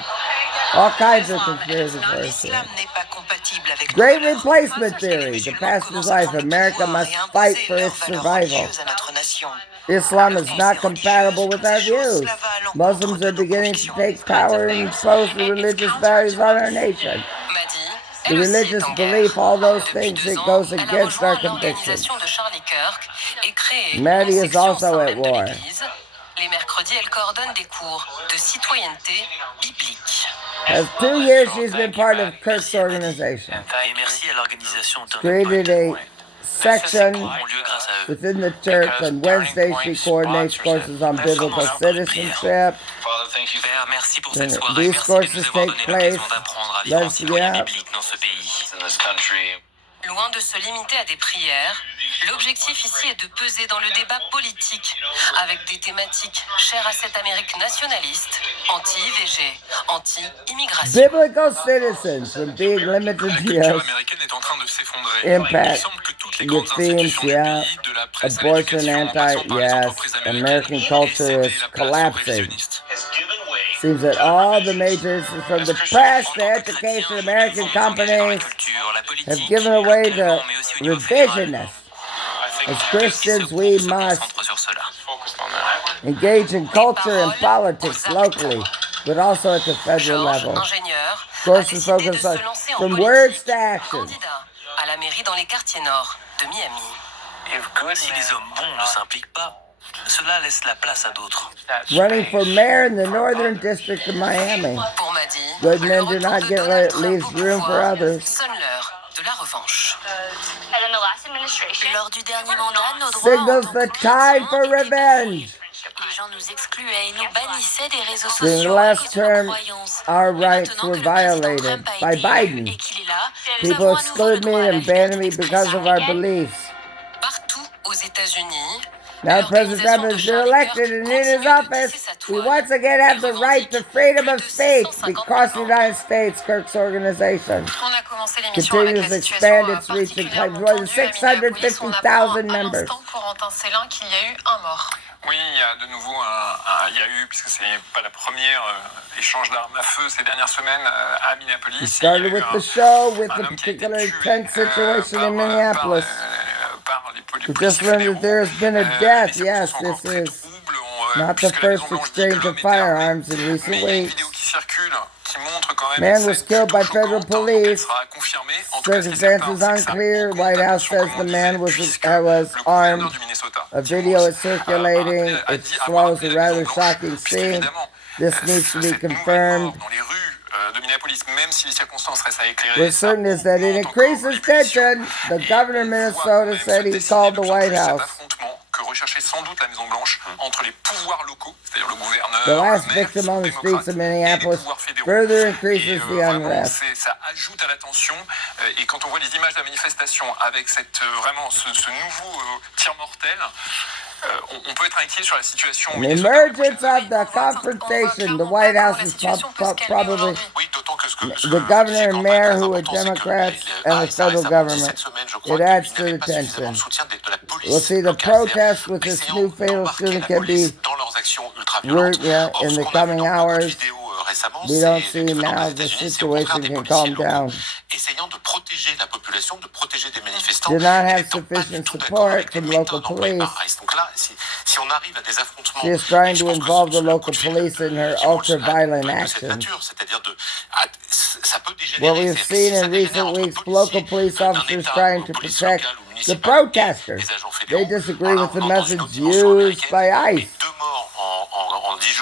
All kinds of conspiracy theories. L'islam n'est pas compatible avec Great nos valeurs. replacement theory. Les The musulmans pastor's commencent à life. prendre le America pouvoir must et fight imposer for leurs its valeurs survival. religieuses à notre nation. Islam is not compatible with our views. Muslims are beginning to take power and impose the religious values on our nation. Maddy, The elle aussi est religious en guerre. belief, all those Depuis things, 2 it ans, goes elle a against our rejoint convictions. l'organisation de Charlie Kirk et créé Maddy une is section also sans at même de war. l'église. Les mercredis, elle coordonne des cours de citoyenneté biblique. As 2 years, she's been part of Kirk's organization. Et merci à l'organisation Created a section ont lieu grâce à eux. within the church. On Wednesday, she coordinates courses on biblical citizenship. Père, merci pour cette These soirée. Merci de courses nous avoir take donné l'occasion place. d'apprendre à vivre en Let's citoyen get biblique dans ce pays. Loin de se limiter à des prières, l'objectif ici est de peser dans le débat politique avec des thématiques chères à cette Amérique nationaliste, anti-IVG, anti-immigration. Biblical citizens from being limited La to culture yes, américaine est en train de s'effondrer. Il impact semble que toutes les your grandes themes, institutions du yeah, pays, de la presse à abortion, l'éducation, en passant par les anti-yes, entreprises américaines, American aient culture cédé is la place aux collapsing. révisionnistes. Seems that all the majors, from the press to education, American companies, have given away to revisionists. As Christians, we must engage in culture and politics locally, but also at the federal level. Ingénieur, a Courses décidé de focus se on lancer en from politique. words to action. Candidat à la mairie dans les quartiers nord de Miami. Si les hommes bons ne s'impliquent pas, cela laisse la place à d'autres. Running for mayor in the Northern District of Miami. Pour a dit, Good le men do retour not de get Donald Trump leaves au room for pouvoir others. sonne l'heure de la revanche. Lors du dernier mandat, nos droits Signals the tide for revenge. Les gens nous excluaient et nous bannissaient des réseaux During the sociaux à last cause de nos term, croyances. our Mais rights maintenant were que le président violated Trump a by été élu Biden. et qu'il est là, nous People avons à nouveau le exclude me droit à la and banned liberté me because d'expression. of our beliefs. Partout aux États-Unis, Now President Trump has been elected and in his office, we once again have the right to freedom of speech because the United States, Kirk's organization, on a commencé l'émission avec continues la to expand situation its reach and claims particulièrement more than tendue à Minneapolis. On apprend 650,000 à members. l'instant, Corentin Célin, qu'il y a eu un mort. Oui, il y a de nouveau il y a eu, puisque c'est pas la première échange d'armes à feu ces dernières semaines à Minneapolis. We started with the show with a particular intense situation in Minneapolis. We just learned that there has been a death. Yes, this is not the first exchange of firearms in recent weeks. Man was killed by federal police. Circumstances unclear. White House says the man was armed. A video is circulating. It shows a rather shocking scene. This needs to be confirmed. What's certain is that it increases tension. The governor of Minnesota said he called the White House. Que recherchait sans doute la Maison-Blanche entre les pouvoirs locaux, c'est-à-dire le gouverneur, The last le maire, victim on the streets of Minneapolis further increases the unrest. Ça ajoute à la tension. Et quand on voit les images de la manifestation avec vraiment ce nouveau tir mortel, on peut être inquiet sur la situation. An emergence of the confrontation. The White House is probably the governor and mayor who are Democrats and the federal government. It adds to the tension. We'll see the protest with this new fatal shooting can be worked in the coming hours. We don't see now the situation can calm down. Do not have sufficient support from local police. She is trying to involve the local police in her ultra-violent actions. What we've seen in recent weeks, local police officers trying to protect the protesters. They disagree with the message used by ICE.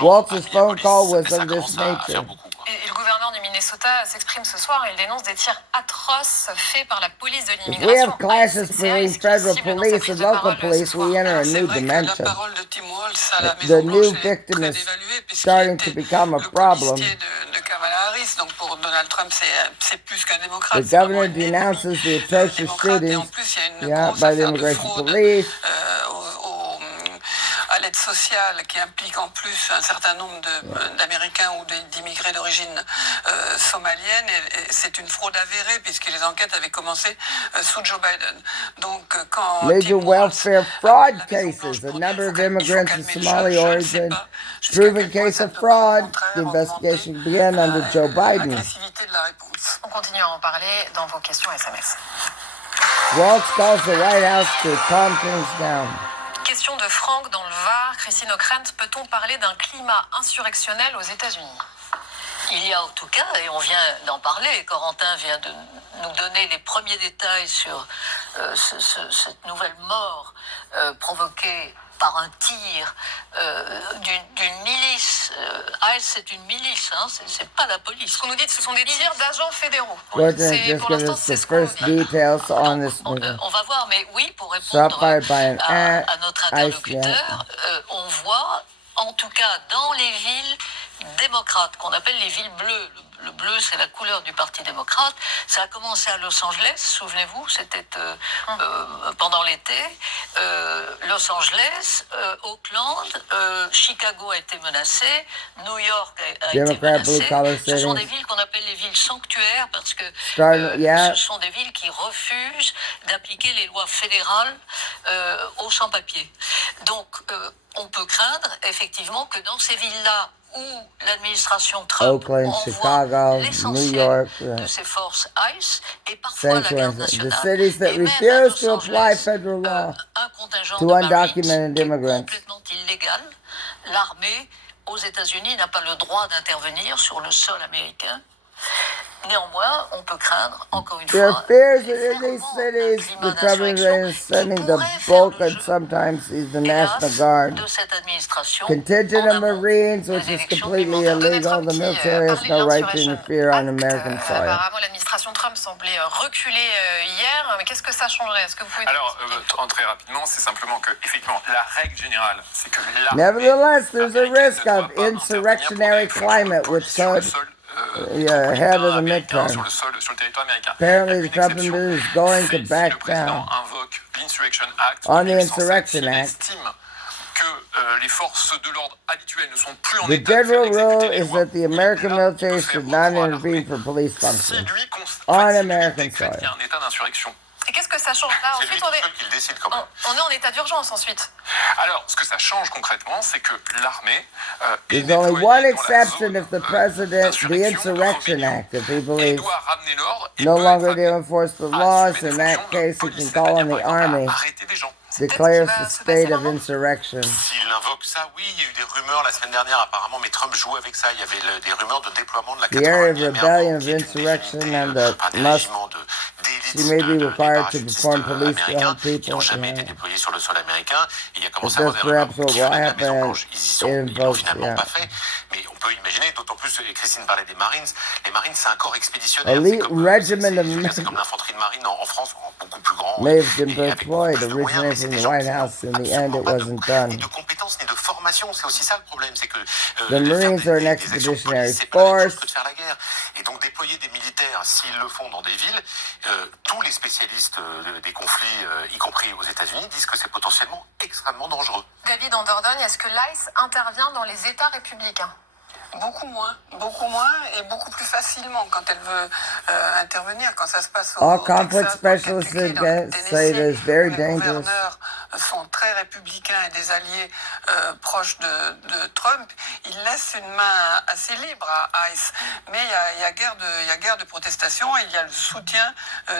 Waltz's phone call was of this nature. Et le gouverneur du Minnesota s'exprime ce soir. Il dénonce des tirs atroces faits par la police de If we l'immigration. have clashes between federal police and local police, we enter a new dimension. The new victim is starting to become a problem. The governor denounces the atrocious shootings by the immigration police. À l'aide sociale qui implique en plus un certain nombre d'Américains ou d'immigrés d'origine somalienne. Et c'est une fraude avérée puisque les enquêtes avaient commencé sous Joe Biden. Donc, quand major welfare fraud cases, a number of immigrants of Somali origin, proven case of fraud. The investigation began under Joe Biden. On continue à en parler dans vos questions SMS. Waltz calls the White House to calm things down. Question de Franck dans le Var. Christine Ockrent, peut-on parler d'un climat insurrectionnel aux États-Unis? Il y a en tout cas, et on vient d'en parler, Corentin vient de nous donner les premiers détails sur cette nouvelle mort provoquée par un tir d'une milice. ICE, c'est une milice, hein, c'est pas la police. Ce qu'on nous dit, ce sont des tirs d'agents fédéraux. Pour l'instant, c'est ce qu'on dit. On va voir, mais oui, pour répondre à notre interlocuteur, on voit, en tout cas dans les villes démocrates, qu'on appelle les villes bleues. Le bleu, c'est la couleur du Parti démocrate. Ça a commencé à Los Angeles, souvenez-vous, c'était pendant l'été. Los Angeles, Oakland, Chicago a été menacé, New York a été menacé. Ce sont des villes qu'on appelle les villes sanctuaires parce que ce sont des villes qui refusent d'appliquer les lois fédérales aux sans-papiers. Donc, on peut craindre effectivement que dans ces villes-là, où l'administration Trump Oakland, Chicago, New York, de ses forces ICE et parfois la garde nationale, the cities that refuse to apply federal law to undocumented immigrants. Complètement illégal. L'armée aux États-Unis n'a pas le droit d'intervenir sur le sol américain. Néanmoins, on peut craindre, encore une There are fois, fears that in these cities, the Trump administration is sending the bulk and sometimes the National Guard, de cette administration contingent of Marines, which is completely illegal. The military has no right to interfere on American soil. Apparemment, l'administration Trump semblait reculer hier, mais qu'est-ce que ça changerait? Est-ce que vous pouvez... Alors, très rapidement, c'est simplement que, effectivement, la règle générale, c'est que Nevertheless, there's a risk of insurrectionary climate which could ahead of the midterm. sur le territoire américain. Apparently, the Trump administration is going to back down Invoque l'Insurrection Act on the Insurrection Act. estime que les forces de l'ordre habituelles ne sont plus en The état de general faire rule exécuter les is lois. that the American military should not intervene for police functions on American soil. Il y a un état d'insurrection. Et qu'est-ce que ça change là? Ensuite, qui le décide quand même. on est en état d'urgence ensuite. Alors, ce que ça change concrètement, c'est que l'armée There's only one exception if the president, the Insurrection Act, if he believes no longer to enforce the laws, in that case he can call on the army, declares the state of insurrection. S'il invoque ça, oui, il y a eu des rumeurs la semaine dernière apparemment, mais Trump joue avec ça. Il y avait des rumeurs de déploiement de la The area of rebellion, of insurrection, and the must, she may be required to perform police to help people. Qui n'ont jamais été déployés sur le sol américain. Et il y a commencé But à that's avoir des perhaps what will happen ils l'ont finalement pas fait. Mais on peut imaginer, d'autant plus, et Christine parlait des Marines. Les Marines, c'est un corps expéditionnaire. Elite regiment of C'est comme l'infanterie de marine en France, beaucoup plus grand. may have been deployed, originated from the White House. In the end, it wasn't done. Ni de compétences, ni de formation. C'est aussi ça le problème, c'est que The Marines are an expeditionary force. de faire la guerre. Et donc déployer des militaires, s'ils le font dans des villes, tous les spécialistes des conflits, y compris aux États-Unis, disent que c'est potentiellement extrêmement dangereux. David en Dordogne, est-ce que l'ICE intervient dans les États républicains? Beaucoup moins et beaucoup plus facilement quand elle veut intervenir, quand ça se passe au All conflict Texas, specialists Kentucky, dans le say it is very les dangerous. gouverneurs sont très républicains et des alliés proches de Trump. Ils laissent une main assez libre à ICE. Mais il y a guerre de protestation et il y a le soutien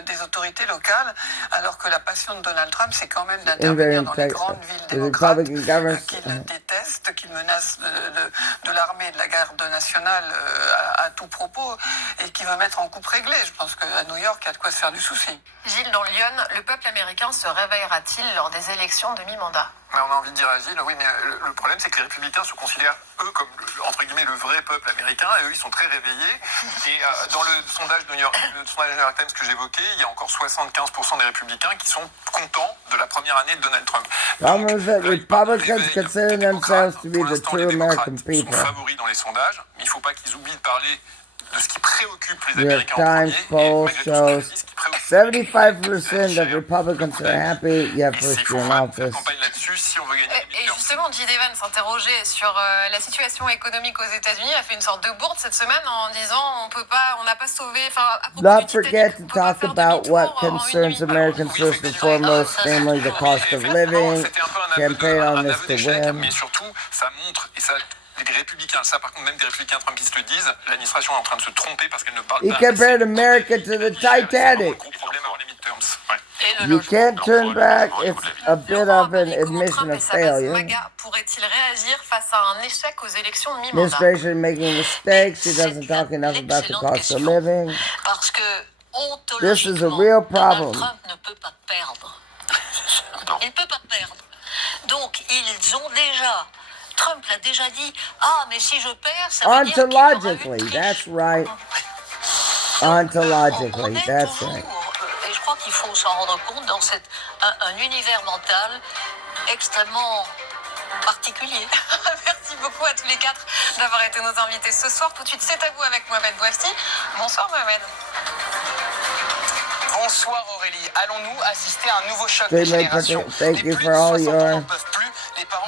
des autorités locales, alors que la passion de Donald Trump, c'est quand même d'intervenir dans les grandes villes démocrates qui le détestent, qui menacent de l'armée de la garde nationale à tout propos et qui veut mettre en coupe réglée. Je pense qu'à New York, il y a de quoi se faire du souci. Gilles, dans Lyon, le peuple américain se réveillera-t-il lors des élections de mi-mandat? On a envie de dire à Gilles, oui, mais le problème, c'est que les républicains se considèrent, eux, comme, entre guillemets, le vrai peuple américain, et eux, ils sont très réveillés. Et dans le sondage New York Times que j'évoquais, il y a encore 75% des républicains qui sont contents de la première année de Donald Trump. Problem is that Republicans consider themselves to be the true American people. Ils sont favoris dans les sondages, mais il ne faut pas qu'ils oublient de parler de ce qui préoccupe les New York Américains Times poll shows 75% of Republicans are happy yet first year in office. Et justement, J. Evans s'interrogeait sur la situation économique aux États-Unis, a fait une sorte de bourde cette semaine en disant on n'a pas sauvé. Not forget to talk about what concerns Americans first and foremost, namely the cost of living, campaign on this to win. Mais surtout, ça montre, et ça, les républicains, ça par contre, même des républicains trumpistes le disent, l'administration est en train de se tromper parce qu'elle ne parle He pas. compared America to the Titanic. You can't turn back. It's a bit of an admission of failure. MAGA pourrait-il réagir face à un échec aux élections de mi-mandat? Administration making mistakes. She doesn't talk enough about the cost of living. Parce que This is a real problem. Trump ne peut pas perdre. Il ne peut pas perdre. Donc, ils ont déjà... Trump l'a déjà dit. Ah, mais si je perds, ça veut dire qu'il y aura une Ontologically, that's right. Ontologically, that's right. Et je crois qu'il faut s'en rendre compte dans un univers mental extrêmement particulier. Merci beaucoup à tous les quatre d'avoir été nos invités ce soir. Tout de suite, c'est à vous avec Mohamed Bouafsi. Bonsoir Mohamed. Bonsoir Aurélie. Allons-nous assister à un nouveau choc They des may générations? thank you for all your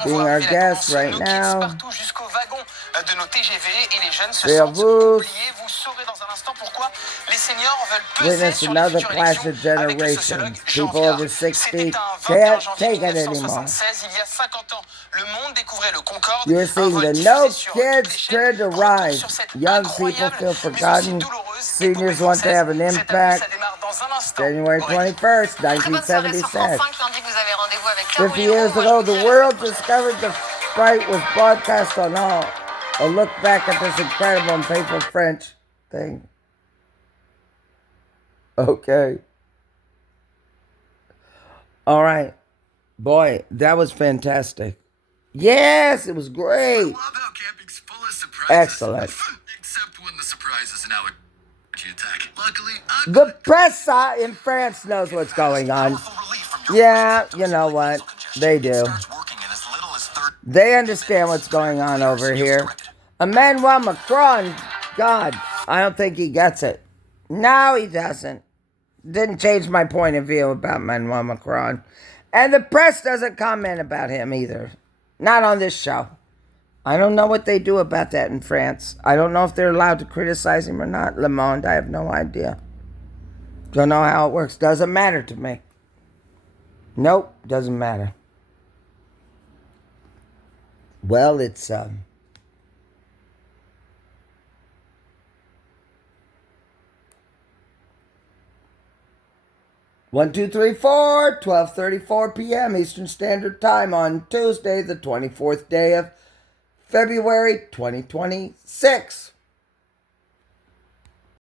being our guests right now. Partout jusqu'au wagon de nos TGV et les jeunes se They are sentent vous. oubliés. Vous saurez dans un instant pourquoi les seniors veulent peser Witness sur les another futures clash élections of avec le generations. sociologue Jean People Viard. over 60 C'était un 21 can't janvier take it anymore. 1976, il y a 50 ans. Le monde découvrait le Concorde. You're un seeing vol the diffusé no sur toutes les kids chaînes. turn to Retour rise. sur cette Young people incroyable, feel mais aussi forgotten. douloureuse Seniors want to have an épopée française. impact. Ça démarre dans un instant. January 21st, Très bonne soirée sur 1977. France 5. Lundi, vous avez rendez-vous avec 50 Caro years Hérault. ago, the world discovered the fight was broadcast on all. A look back at this incredible and painful French thing. Okay. All right. Boy, that was fantastic. Yes, it was great. I love how camping's full of surprises. Excellent. Except when the surprise is an allergy attack. Luckily, The press in France knows what's going on. Yeah, you know what? They do. They understand what's going on over here. Emmanuel Macron, God, I don't think he gets it. No, he doesn't. Didn't change my point of view about Emmanuel Macron. And the press doesn't comment about him either. Not on this show. I don't know what they do about that in France. I don't know if they're allowed to criticize him or not. Le Monde, I have no idea. Don't know how it works. Doesn't matter to me. Nope, doesn't matter. Well, it's 12:34 p.m. Eastern Standard Time on Tuesday, the 24th day of February 2026.